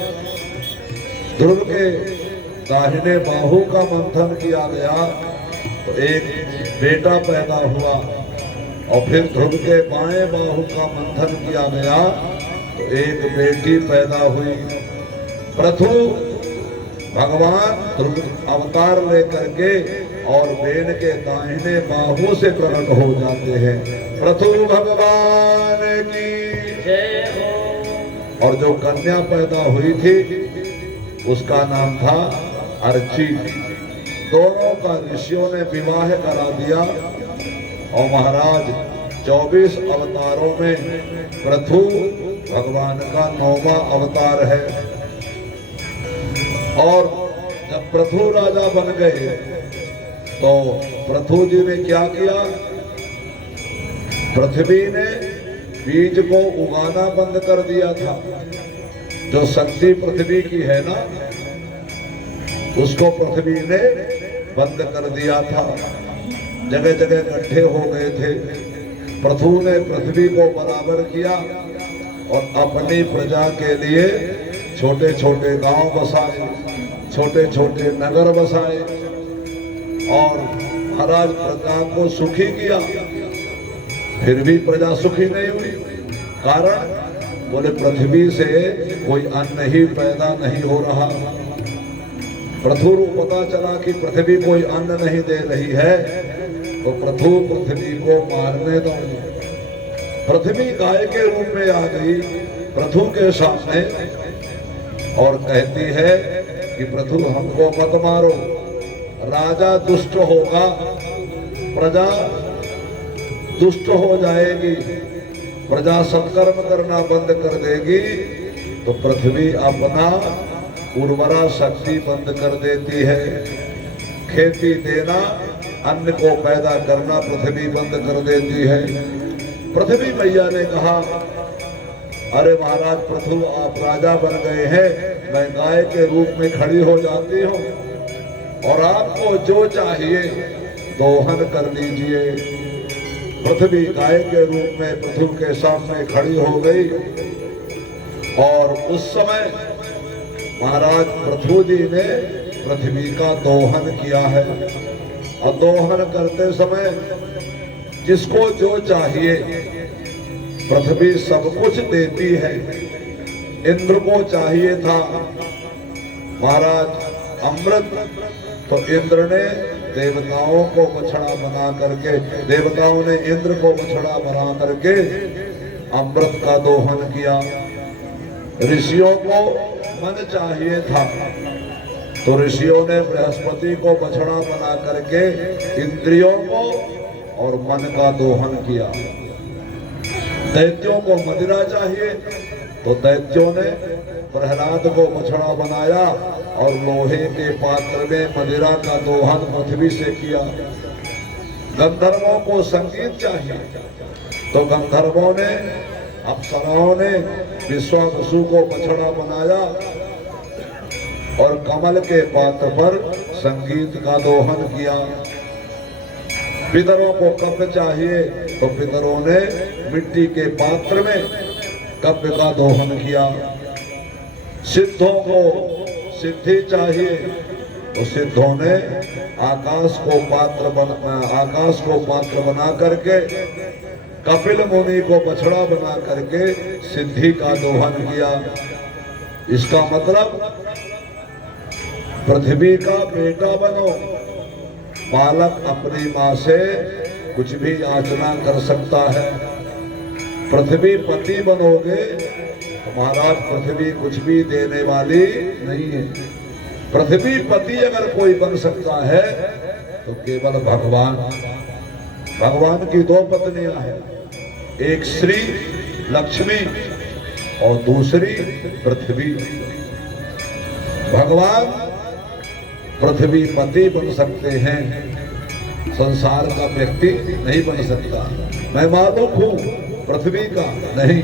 ध्रुव के दाहिने बाहु का मंथन किया गया तो एक बेटा पैदा हुआ, और फिर ध्रुव के बाएं बाहु का मंथन किया गया तो एक बेटी पैदा हुई। प्रथु भगवान ध्रुव अवतार लेकर के और बेन के दाहिने बाहु से प्रकट हो जाते हैं। प्रथु भगवान की जय हो। और जो कन्या पैदा हुई थी उसका नाम था अर्ची। दोनों का ऋषियों ने विवाह करा दिया और महाराज 24 अवतारों में प्रथु भगवान का 9वां अवतार है। और जब प्रथु राजा बन गए तो प्रथु जी ने क्या किया? पृथ्वी ने बीज को उगाना बंद कर दिया था। जो शक्ति पृथ्वी की है ना, उसको पृथ्वी ने बंद कर दिया था। जगह जगह गड्ढे हो गए थे। प्रथु ने पृथ्वी को बराबर किया और अपनी प्रजा के लिए छोटे छोटे गांव बसाए, छोटे छोटे नगर बसाए और महाराज प्रजा को सुखी किया। फिर भी प्रजा सुखी नहीं हुई। कारण बोले पृथ्वी से कोई अन्न ही पैदा नहीं हो रहा। प्रथु को पता चला कि पृथ्वी कोई अन्न नहीं दे रही है तो प्रथु पृथ्वी को मारने दो। पृथ्वी गाय के रूप में आ गई प्रथु के सामने और कहती है कि प्रथु हमको मत मारो। राजा दुष्ट होगा, प्रजा दुष्ट हो जाएगी, प्रजा सत्कर्म करना बंद कर देगी तो पृथ्वी अपना उर्वरा शक्ति बंद कर देती है। खेती देना, अन्न को पैदा करना पृथ्वी बंद कर देती है। पृथ्वी मैया ने कहा अरे महाराज प्रथु आप राजा बन गए हैं, मैं गाय के रूप में खड़ी हो जाती हूँ और आपको जो चाहिए दोहन कर लीजिए। पृथ्वी गाय के रूप में प्रथु के सामने खड़ी हो गई और उस समय महाराज प्रथु जी ने पृथ्वी का दोहन किया है। और दोहन करते समय जिसको जो चाहिए पृथ्वी सब कुछ देती है। इंद्र को चाहिए था महाराज अमृत, तो इंद्र ने देवताओं को बछड़ा बना करके, देवताओं ने इंद्र को बछड़ा बना करके अमृत का दोहन किया। ऋषियों को मन चाहिए था तो ऋषियों ने बृहस्पति को बछड़ा बना करके इंद्रियों को और मन का दोहन किया। दैत्यों को मदिरा चाहिए तो दैत्यों ने प्रहलाद को बछड़ा बनाया और लोहे के पात्र में मदिरा का दोहन पृथ्वी से किया। गंधर्वों को संगीत चाहिए तो गंधर्वों ने, अप्सराओं ने विश्वावसु को बछड़ा बनाया और कमल के पात्र पर संगीत का दोहन किया। पितरों को कब्य चाहिए तो पितरों ने मिट्टी के पात्र में कब्य का दोहन किया। सिद्धों को सिद्धि चाहिए तो सिद्धों ने आकाश को पात्र बना करके कपिल मुनि को बछड़ा बना करके सिद्धि का दोहन किया। इसका मतलब पृथ्वी का बेटा बनो, बालक अपनी माँ से कुछ भी याचना कर सकता है। पृथ्वी पति बनोगे तो महाराज पृथ्वी कुछ भी देने वाली नहीं है। पृथ्वी पति अगर कोई बन सकता है तो केवल भगवान। भगवान की दो पत्नियां हैं, एक श्री लक्ष्मी और दूसरी पृथ्वी। भगवान पृथ्वी पति बन सकते हैं, संसार का व्यक्ति नहीं बन सकता। मैं मालिक हूं पृथ्वी का, नहीं,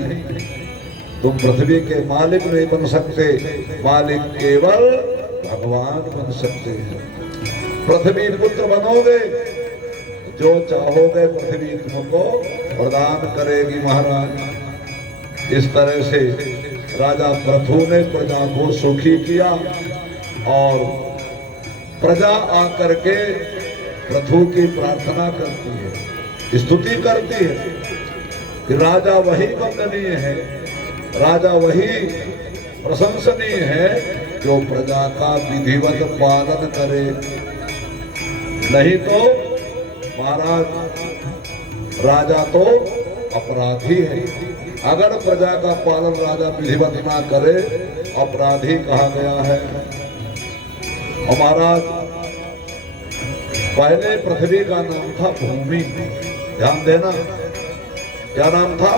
तुम पृथ्वी के मालिक नहीं बन सकते। मालिक केवल भगवान बन सकते हैं। पृथ्वी पुत्र बनोगे, जो चाहोगे पृथ्वी तुमको प्रदान करेगी महाराज। इस तरह से राजा पृथु ने प्रजा को सुखी किया और प्रजा आकर के पृथु की प्रार्थना करती है, स्तुति करती है कि राजा वही वंदनीय है, राजा वही प्रशंसनीय है जो प्रजा का विधिवत पालन करे। नहीं तो महाराज राजा तो अपराधी है। अगर प्रजा का पालन राजा विधिवत ना करे, अपराधी कहा गया है। महाराज पहले पृथ्वी का नाम था भूमि, ध्यान देना, क्या नाम था?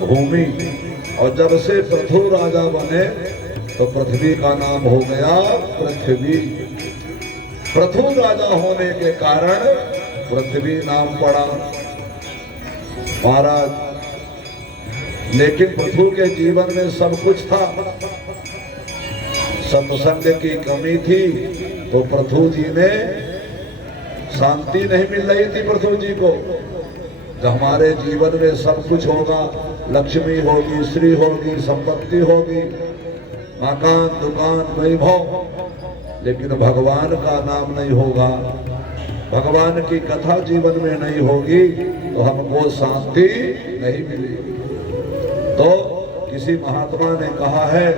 भूमि। और जब से पृथु राजा बने तो पृथ्वी का नाम हो गया पृथ्वी। पृथु राजा होने के कारण पृथ्वी नाम पड़ा महाराज। लेकिन पृथु के जीवन में सब कुछ था, सत्संग की कमी थी तो पृथु जी ने, शांति नहीं मिल रही थी पृथु जी को। जब हमारे जीवन में सब कुछ होगा, लक्ष्मी होगी, श्री होगी, संपत्ति होगी, मकान, दुकान, वैभव, लेकिन भगवान का नाम नहीं होगा, भगवान की कथा जीवन में नहीं होगी तो हमको शांति नहीं मिलेगी। तो किसी महात्मा ने कहा है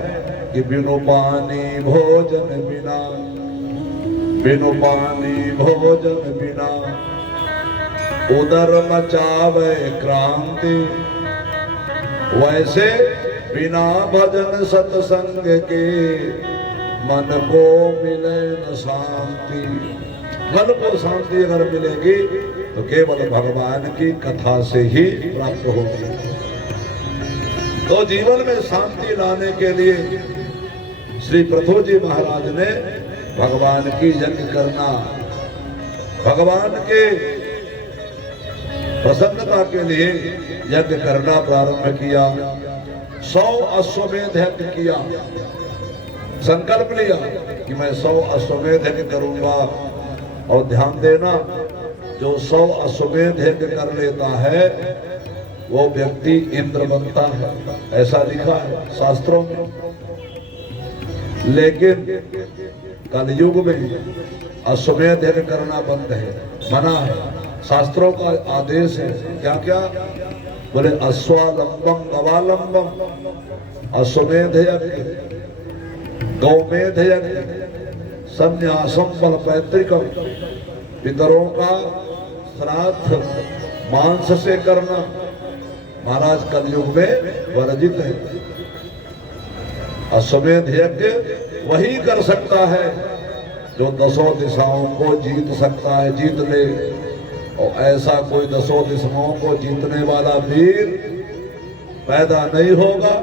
कि बिनु पानी भोजन बिना, बिनु पानी भोजन बिना उदर मचावे क्रांति, वैसे बिना भजन सत्संग के मन को मिले न शांति। मन को शांति अगर मिलेगी तो केवल भगवान की कथा से ही प्राप्त होगी। तो जीवन में शांति लाने के लिए श्री पृथु जी महाराज ने भगवान की यज्ञ करना, भगवान के प्रसन्नता के लिए यज्ञ करना प्रारंभ किया। 100 अश्वमेध यज्ञ किया, संकल्प लिया कि मैं 100 अश्वमेध यज्ञ करूंगा। और ध्यान देना, जो 100 अश्वमेध यज्ञ कर लेता है वो व्यक्ति इंद्र बनता है, ऐसा लिखा है शास्त्रों में। लेकिन कलयुग में अश्वमेध यज्ञ करना बंद है, मना है, शास्त्रों का आदेश है। क्या क्या बोले? अश्वालंबम गवालंबम, अश्वमेध यज्ञ, गौमेध यज्ञ, संन्यासम बल पैतृकम, पितरों का श्राद्ध मांस से करना महाराज कलयुग में वर्जित है। अश्वमेध यज्ञ वही कर सकता है जो 10 दिशाओं को जीत सकता है, जीत ले। और ऐसा कोई दसों दिशाओं को जीतने वाला वीर पैदा नहीं होगा।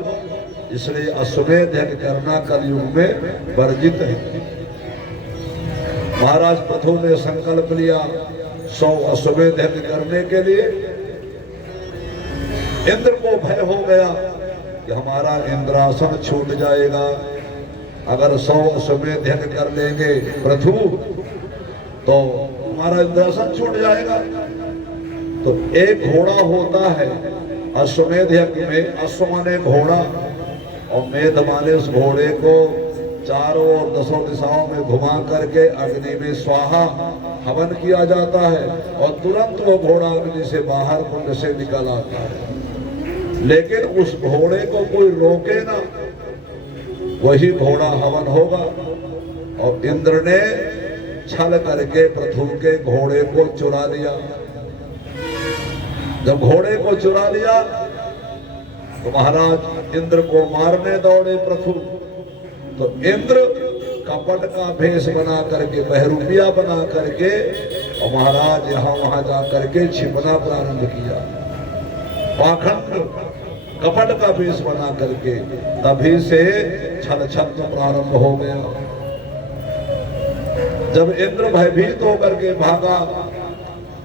इसलिए अश्वमेध यज्ञ करना कलयुग में वर्जित है। महाराज पृथु ने संकल्प लिया 100 अश्वमेध यज्ञ करने के लिए। इंद्र को भय हो गया कि हमारा इंद्रासन छूट जाएगा। अगर 100 अश्वमेध यज्ञ कर लेंगे पृथु तो हमारा इंद्रासन छूट जाएगा। तो एक घोड़ा होता है अश्वमेध यज्ञ में। अश्व माने घोड़ा और मेध माने उस घोड़े को चारों ओर दसों दिशाओं में घुमा करके अग्नि में स्वाहा हवन किया जाता है और तुरंत वो घोड़ा अग्नि से बाहर कुंड से निकल आता है। लेकिन उस घोड़े को कोई रोके ना, वही घोड़ा हवन होगा। और इंद्र ने छल करके पृथु के घोड़े को चुरा लिया। जब घोड़े को चुरा लिया तो महाराज इंद्र को मारने दौड़े पृथु। तो इंद्र कपट का भेष बना करके, बहरूपिया बना करके और महाराज यहाँ वहां जा करके छिपना प्रारंभ किया। पाखंड कपट का भेष बना करके तभी से छल छल प्रारंभ हो गया। जब इंद्र भयभीत होकर के भागा,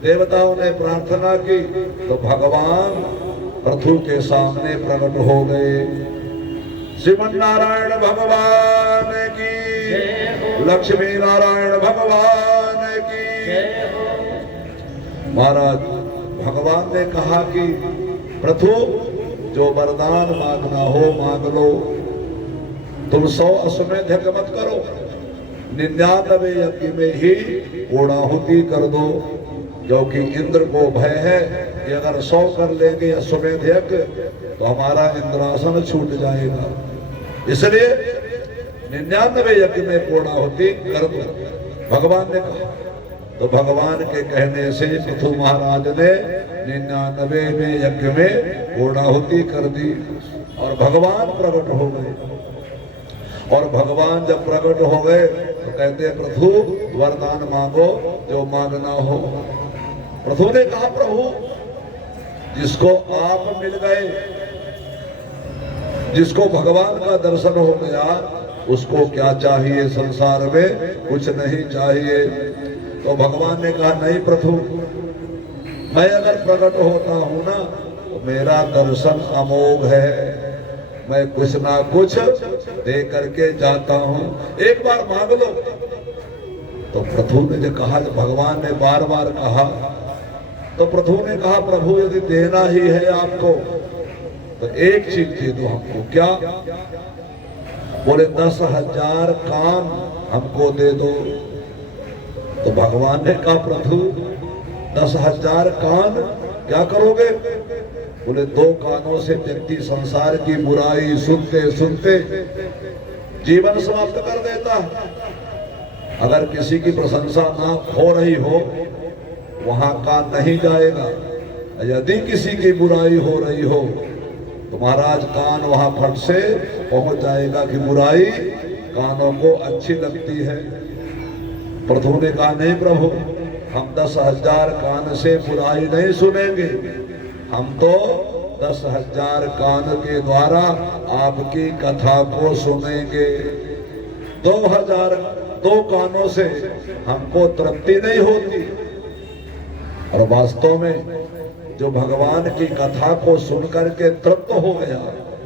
देवताओं ने प्रार्थना की तो भगवान पृथु के सामने प्रकट हो गए। श्रीमन नारायण भगवान की, लक्ष्मी नारायण भगवान की। महाराज भगवान ने कहा कि पृथु जो वरदान मांगना हो मांग लो। तुम 100 अश्वमेध यज्ञ मत करो, 99 यज्ञ में ही पूर्णाहुति कर दो। क्योंकि इंद्र को भय है कि अगर 100 कर लेंगे अश्वमेध यज्ञ तो हमारा इंद्रासन छूट जाएगा। इसलिए 99 यज्ञ में पूर्णाहुति कर दो, भगवान ने कहा। तो भगवान के कहने से पृथु महाराज ने 99वें यज्ञ में पूर्णाहुति कर दी और भगवान प्रकट हो गए। और भगवान जब प्रकट हो गए तो कहते पृथु वरदान मांगो जो मांगना हो। पृथु ने कहा प्रभु जिसको आप मिल गए, जिसको भगवान का दर्शन हो गया, उसको क्या चाहिए संसार में? कुछ नहीं चाहिए। तो भगवान ने कहा नहीं पृथु, मैं अगर प्रकट होता हूं ना तो मेरा दर्शन अमोघ है, मैं कुछ ना कुछ दे करके जाता हूं, एक बार मांग लो। तो पृथु ने जो कहा, जब भगवान ने बार बार कहा तो पृथु ने कहा प्रभु यदि देना ही है आपको तो एक चीज दे दो हमको। क्या? बोले 10,000 कान हमको दे दो। तो भगवान ने कहा प्रभु 10,000 कान क्या करोगे? बोले 2 कानों से व्यक्ति संसार की बुराई सुनते सुनते जीवन समाप्त कर देता है। अगर किसी की प्रशंसा ना हो रही हो वहां कान नहीं जाएगा, यदि किसी की बुराई हो रही हो तो महाराज कान वहां फट से पहुंच जाएगा कि बुराई कानों को अच्छी लगती है। पृथु ने कहा नहीं प्रभु, हम 10,000 कान से बुराई नहीं सुनेंगे, हम तो 10,000 कान के द्वारा आपकी कथा को सुनेंगे। 2 कानों से हमको तृप्ति नहीं होती। और वास्तव में जो भगवान की कथा को सुन करके तृप्त हो गया,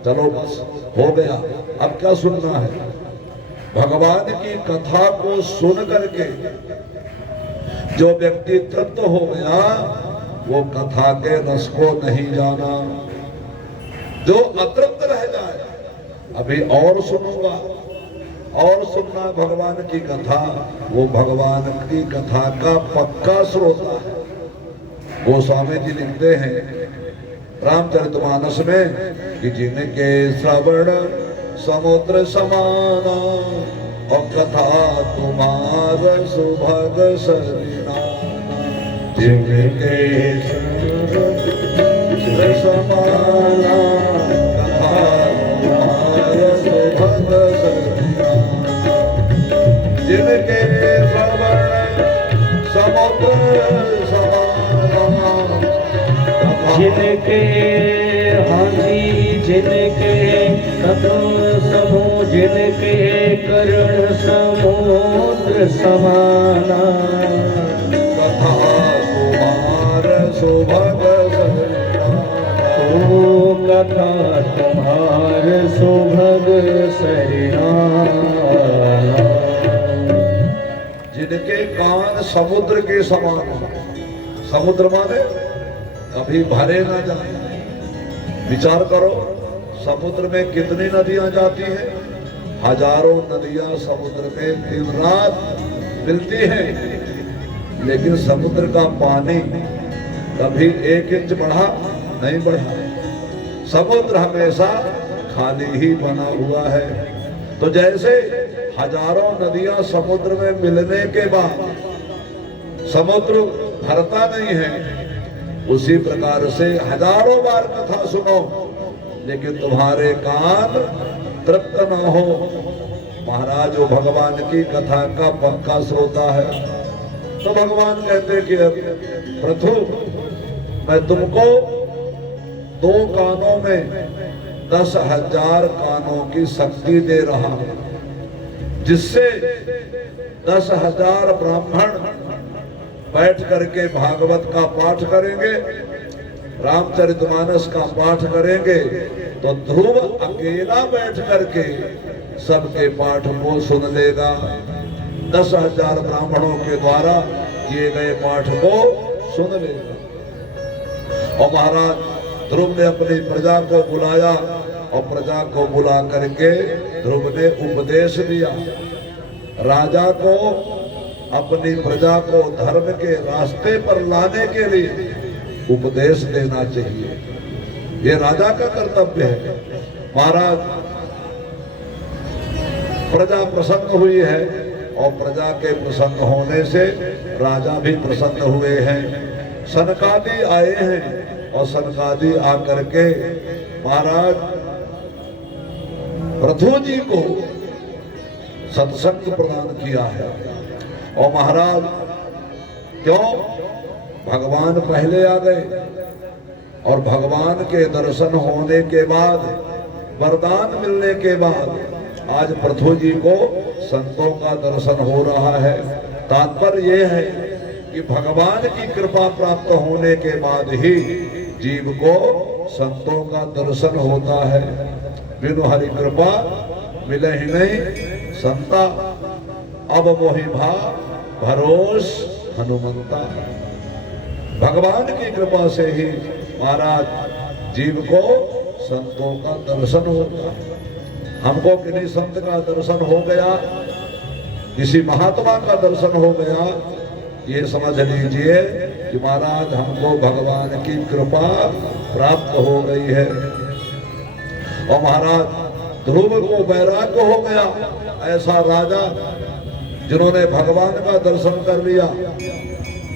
चलो बस हो गया, अब क्या सुनना है? भगवान की कथा को सुन करके जो व्यक्ति तृप्त हो गया वो कथा के रस को नहीं जाना। जो अतृप्त रह जाए अभी और सुनूंगा और सुनना भगवान की कथा, वो भगवान की कथा का पक्का श्रोता है। गोस्वामी जी लिखते हैं रामचरितमानस में कि जिनके श्रवण समुद्र समाना और कथा तुम्हार सुभग सरिना, जिनके समुद्र समाना कथा तुम्हार सुभग सरिना, जिनके श्रवण समुद्र समाना तुम समूह जिनके करुण समुद्र समाना, कथा तुम्हार सुभग सरिता, ओ कथा तुम्हार सुभग सरिनाना। जिनके कान समुद्र के समान हो। समुद्र माने कभी भरे ना जाए। विचार करो, समुद्र में कितनी नदियां जाती हैं? हजारों नदियां समुद्र में दिन रात मिलती हैं, लेकिन समुद्र का पानी कभी 1 इंच बढ़ा नहीं बढ़ा। समुद्र हमेशा खाली ही बना हुआ है। तो जैसे हजारों नदियां समुद्र में मिलने के बाद समुद्र भरता नहीं है, उसी प्रकार से हजारों बार कथा सुनो लेकिन तुम्हारे कान तृप्त न हो। महाराज वो भगवान की कथा का पक्का श्रोता है, तो भगवान कहते कि प्रभु मैं तुमको 2 कानों में 10,000 कानों की शक्ति दे रहा हूं, जिससे 10,000 ब्राह्मण बैठ करके भागवत का पाठ करेंगे, रामचरितमानस का पाठ करेंगे, तो ध्रुव अकेला बैठ करके सबके पाठ को सुन लेगा। 10,000 ब्राह्मणों के द्वारा किए गए पाठ को सुन लेगा। और महाराज ध्रुव ने अपनी प्रजा को बुलाया और प्रजा को बुला करके ध्रुव ने उपदेश दिया। राजा को अपनी प्रजा को धर्म के रास्ते पर लाने के लिए उपदेश देना चाहिए, ये राजा का कर्तव्य है। महाराज प्रजा प्रसन्न हुई है और प्रजा के प्रसन्न होने से राजा भी प्रसन्न हुए हैं। सनकादि आए हैं और सनकादि आकर के महाराज पृथु जी को सत्संग प्रदान किया है। और महाराज क्यों? भगवान पहले आ गए और भगवान के दर्शन होने के बाद, वरदान मिलने के बाद आज पृथु जी को संतों का दर्शन हो रहा है। तात्पर्य यह है कि भगवान की कृपा प्राप्त होने के बाद ही जीव को संतों का दर्शन होता है। बिनु हरि कृपा मिले ही नहीं संता, अब मोहि भा भरोस हनुमंता। भगवान की कृपा से ही महाराज जीव को संतों का दर्शन होता है। हमको किसी संत का दर्शन हो गया, किसी महात्मा का दर्शन हो गया, ये समझ लीजिए कि महाराज हमको भगवान की कृपा प्राप्त हो गई है। और महाराज ध्रुव को वैराग्य हो गया, ऐसा राजा जिन्होंने भगवान का दर्शन कर लिया।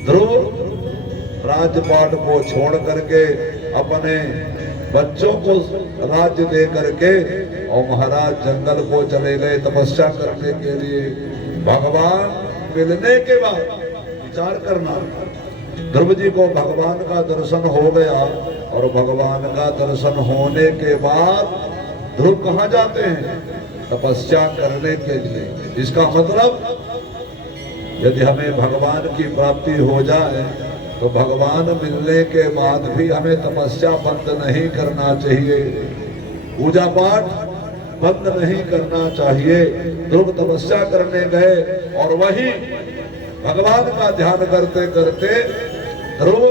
ध्रुव राजपाट को छोड़ करके अपने बच्चों को राज्य दे करके और महाराज जंगल को चले गए तपस्या करने के लिए। भगवान मिलने के बाद विचार करना, ध्रुव जी को भगवान का दर्शन हो गया और भगवान का दर्शन होने के बाद ध्रुव कहाँ जाते हैं? तपस्या करने के लिए। इसका मतलब यदि हमें भगवान की प्राप्ति हो जाए तो भगवान मिलने के बाद भी हमें तपस्या बंद नहीं करना चाहिए, पूजा पाठ बंद नहीं करना चाहिए। ध्रुव तपस्या करने गए और वही भगवान का ध्यान करते करते ध्रुव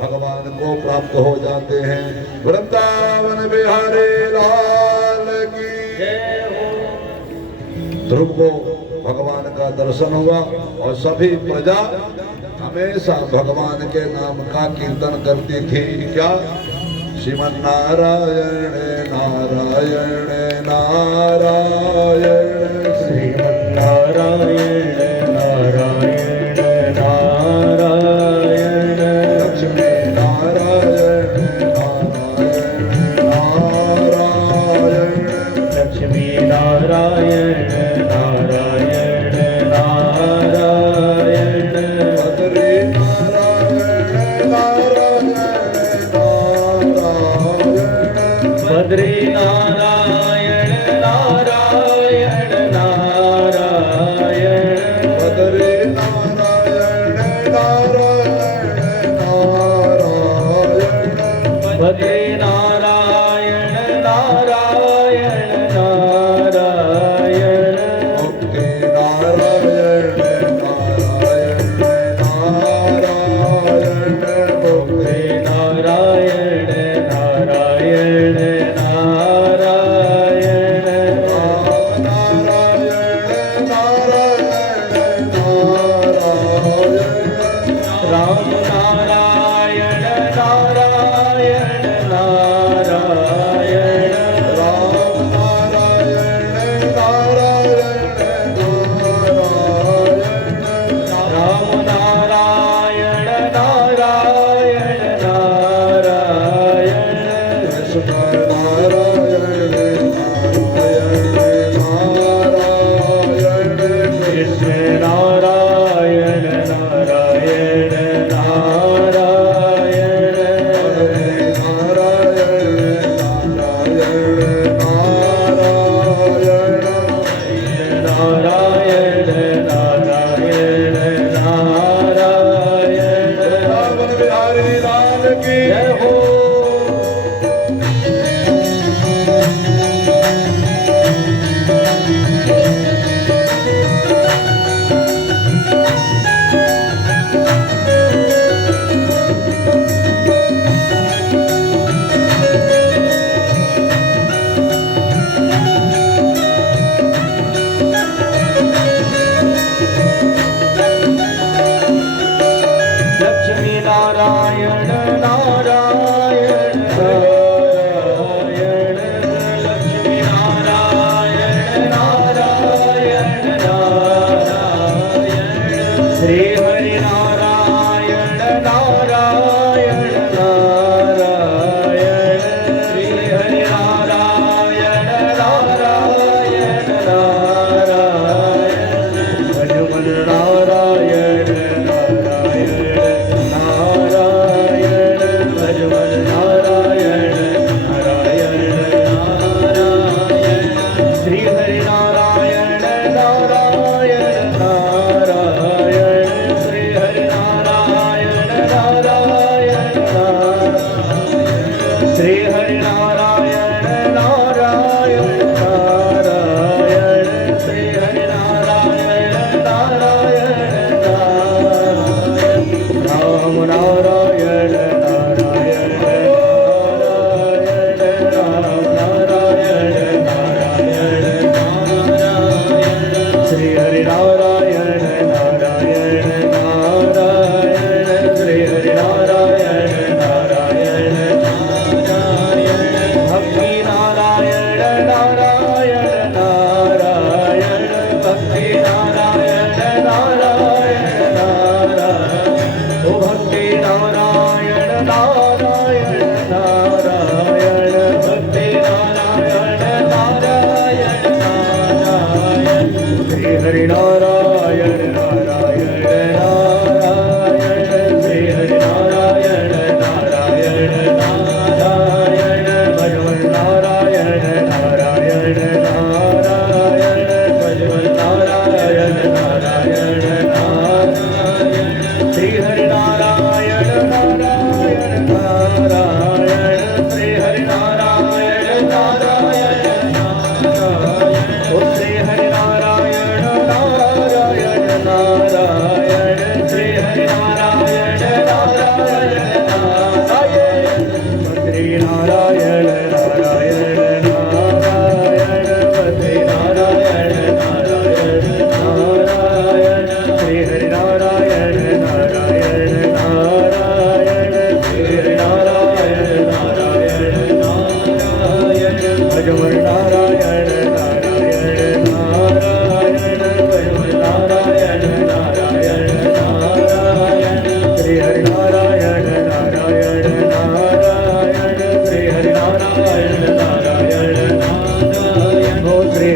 भगवान को प्राप्त हो जाते हैं। वृंदावन बिहारी लाल की जय हो। ध्रुव को भगवान का दर्शन हुआ और सभी प्रजा हमेशा भगवान के नाम का कीर्तन करती थी। क्या? श्रीमन नारायण नारायण नारायण, श्रीमन नारायण नारायण नारायण, लक्ष्मी नारायण नारायण नारायण, लक्ष्मी नारायण नारायण नारायण, बद्री नारायण नारायण नारायण, बद्री नारायण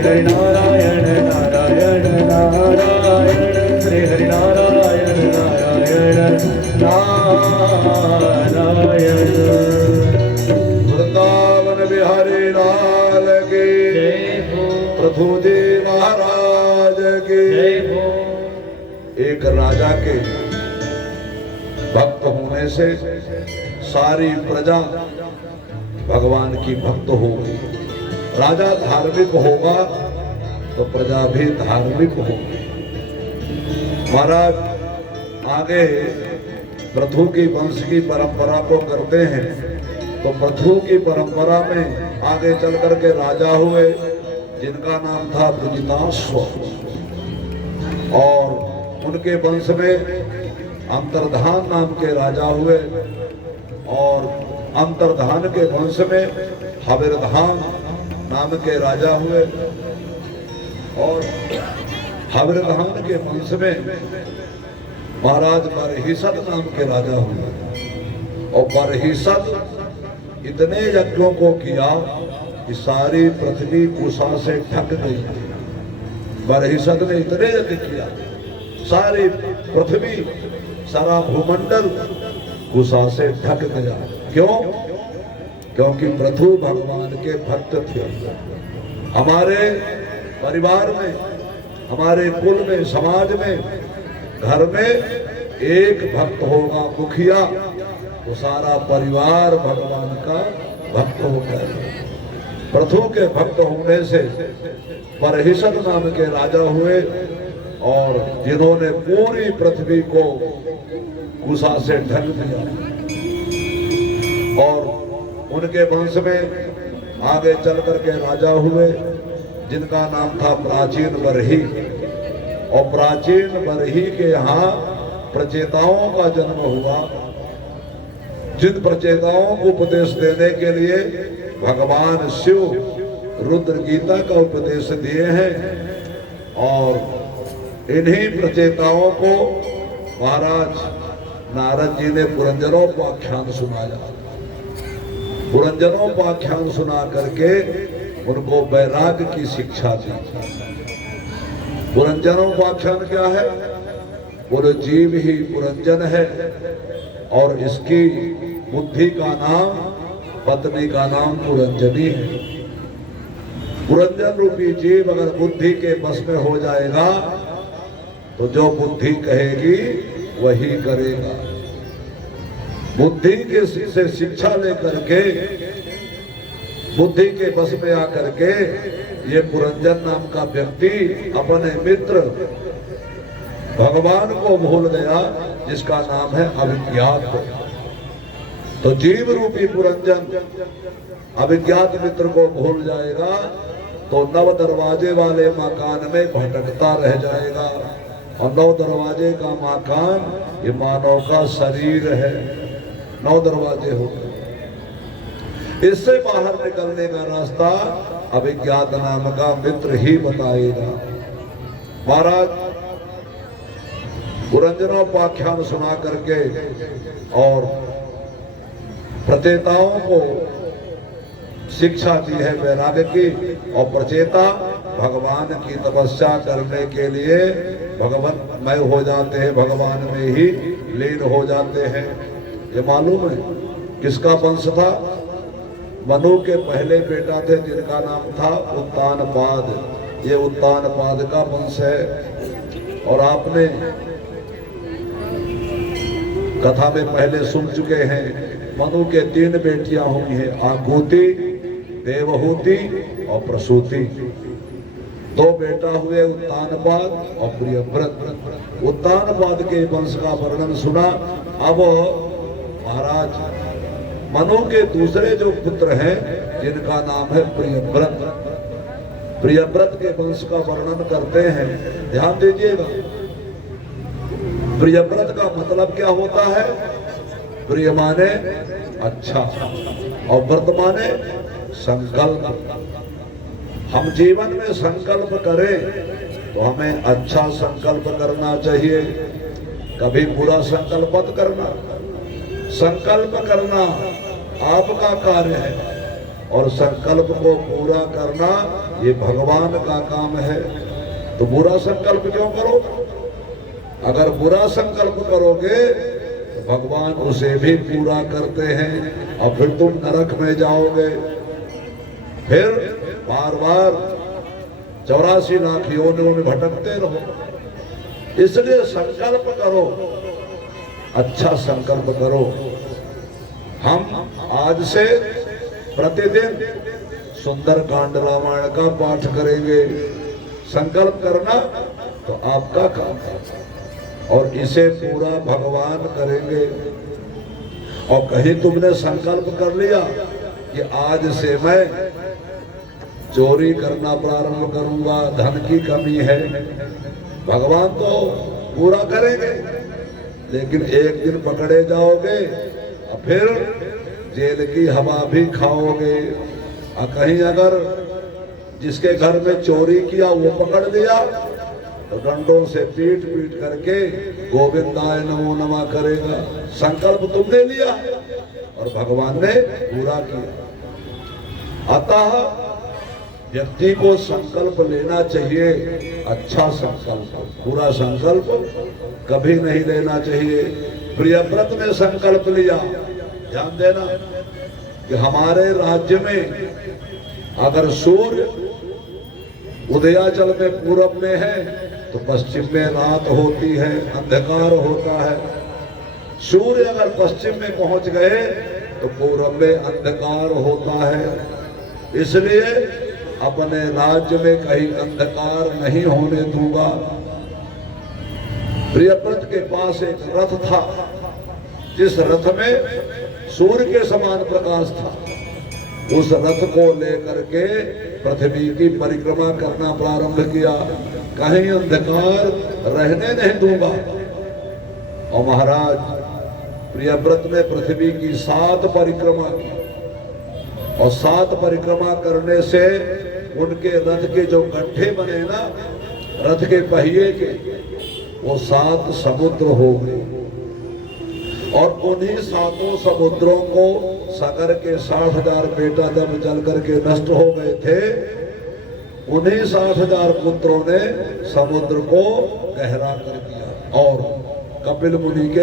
हरि नारायण नारायण नारायण, श्री हरि नारायण नारायण नारायण। वृंदावन बिहारी लाल की जय हो, प्रभु जी महाराज की। जय हो। एक राजा के भक्त होने से सारी प्रजा भगवान की भक्त हो गई। राजा धार्मिक होगा तो प्रजा भी धार्मिक होगी। महाराज आगे पृथु की वंश की परंपरा को करते हैं, तो पृथु की परंपरा में आगे चल करके राजा हुए जिनका नाम था दुजिताश्व, और उनके वंश में अंतर्धान नाम के राजा हुए, और अंतर्धान के वंश में हविर्धान नाम के राजा हुए, और हविर्धान के वंश में महाराज बरहिसद नाम के राजा हुए। और बरहिसद इतने यज्ञों को किया कि सारी पृथ्वी कुशा से ढक गई। बरहिसद ने इतने यज्ञ किया, सारी पृथ्वी सारा भूमंडल कुशा से ढक गया। क्यों? क्योंकि पृथु भगवान के भक्त थे। हमारे परिवार में, हमारे कुल में, समाज में, घर में एक भक्त होगा मुखिया, तो सारा परिवार भगवान का भक्त होता है। पृथु के भक्त होने से बरहिसद नाम के राजा हुए, और जिन्होंने पूरी पृथ्वी को कुशा से ढक दिया। और उनके वंश में आगे चल करके राजा हुए जिनका नाम था प्राचीन बरही। और प्राचीन बरही के यहाँ प्रचेताओं का जन्म हुआ, जिन प्रचेताओं को उपदेश देने के लिए भगवान शिव रुद्र गीता का उपदेश दिए हैं। और इन्हीं प्रचेताओं को महाराज नारद जी ने पुरंजनोपाख्यान सुनाया। पुरंजनोपाख्यान सुना करके उनको वैराग्य की शिक्षा दी। पुरंजनोपाख्यान क्या है? पूरे जीव ही पुरंजन है, और इसकी बुद्धि का नाम, पत्नी का नाम पुरंजनी है। पुरंजन रूपी जीव अगर बुद्धि के बस में हो जाएगा तो जो बुद्धि कहेगी वही करेगा। बुद्धि के से शिक्षा लेकर के, बुद्धि के बस में आकर के ये पुरंजन नाम का व्यक्ति अपने मित्र भगवान को भूल गया, जिसका नाम है अविज्ञात। तो जीव रूपी पुरंजन अविज्ञात मित्र को भूल जाएगा तो 9 दरवाजे वाले मकान में भटकता रह जाएगा। और 9 दरवाजे का मकान ये मानव का शरीर है। 9 दरवाजे होते, इससे बाहर निकलने का रास्ता अविज्ञात नाम का मित्र ही बताएगा। महाराज पुरंजनोपाख्यान सुना करके और प्रचेताओं को शिक्षा दी है वैराग्य की, और प्रचेता भगवान की तपस्या करने के लिए भगवन्मय हो जाते हैं, भगवान में ही लीन हो जाते हैं। ये मालूम है किसका वंश था? मनु के पहले बेटा थे जिनका नाम था उत्तानपाद। ये उत्तानपाद का वंश है। और आपने कथा में पहले सुन चुके हैं, मनु के 3 बेटियां हुई हैं, आकुति, देवहूति और प्रसूति। 2 बेटा हुए उत्तानपाद और प्रियव्रत। उत्तानपाद के वंश का वर्णन सुना। अब महाराज मनु के दूसरे जो पुत्र हैं जिनका नाम है प्रियव्रत, प्रियव्रत के वंश का वर्णन करते हैं। ध्यान दीजिएगा, प्रियव्रत का मतलब क्या होता है? प्रिय माने अच्छा और व्रत माने संकल्प। हम जीवन में संकल्प करें तो हमें अच्छा संकल्प करना चाहिए, कभी बुरा संकल्प मत करना। संकल्प करना आपका कार्य है और संकल्प को पूरा करना ये भगवान का काम है, तो बुरा संकल्प क्यों करो? अगर बुरा संकल्प करोगे तो भगवान उसे भी पूरा करते हैं और फिर तुम नरक में जाओगे, फिर बार बार 84 लाख योनियों में भटकते रहो। इसलिए संकल्प करो, अच्छा संकल्प करो। हम आज से प्रतिदिन सुंदर कांड रामायण का पाठ करेंगे। संकल्प करना तो आपका काम है और इसे पूरा भगवान करेंगे। और कहीं तुमने संकल्प कर लिया कि आज से मैं चोरी करना प्रारंभ करूंगा, धन की कमी है, भगवान तो पूरा करेंगे, लेकिन एक दिन पकड़े जाओगे और फिर जेल की हवा भी खाओगे। और कहीं अगर जिसके घर में चोरी किया वो पकड़ लिया तो डंडों से पीट पीट करके गोविंदाय नमो नमः करेगा। संकल्प तुमने लिया और भगवान ने पूरा किया। अतः व्यक्ति को संकल्प लेना चाहिए, अच्छा संकल्प, पूरा संकल्प कभी नहीं लेना चाहिए। प्रियव्रत ने संकल्प लिया, ध्यान देना कि हमारे राज्य में अगर सूर्य उदयाचल में पूरब में है तो पश्चिम में रात होती है, अंधकार होता है। सूर्य अगर पश्चिम में पहुंच गए तो पूरब में अंधकार होता है। इसलिए अपने राज्य में कहीं अंधकार नहीं होने दूंगा। प्रियव्रत के पास एक रथ था, जिस रथ में सूर्य के समान प्रकाश था। उस रथ को लेकर के पृथ्वी की परिक्रमा करना प्रारंभ किया, कहीं अंधकार रहने नहीं दूंगा। और महाराज प्रियव्रत ने पृथ्वी की 7 परिक्रमा की, और 7 परिक्रमा करने से उनके रथ के जो गड्ढे बने ना, रथ के पहिए के, वो 7 समुद्र हो गए। और उन्हीं 7 समुद्रों को सागर के 60,000 बेटा जब जल करके नष्ट हो गए थे, उन्हीं 60,000 पुत्रों ने समुद्र को गहरा कर दिया और कपिल मुनि के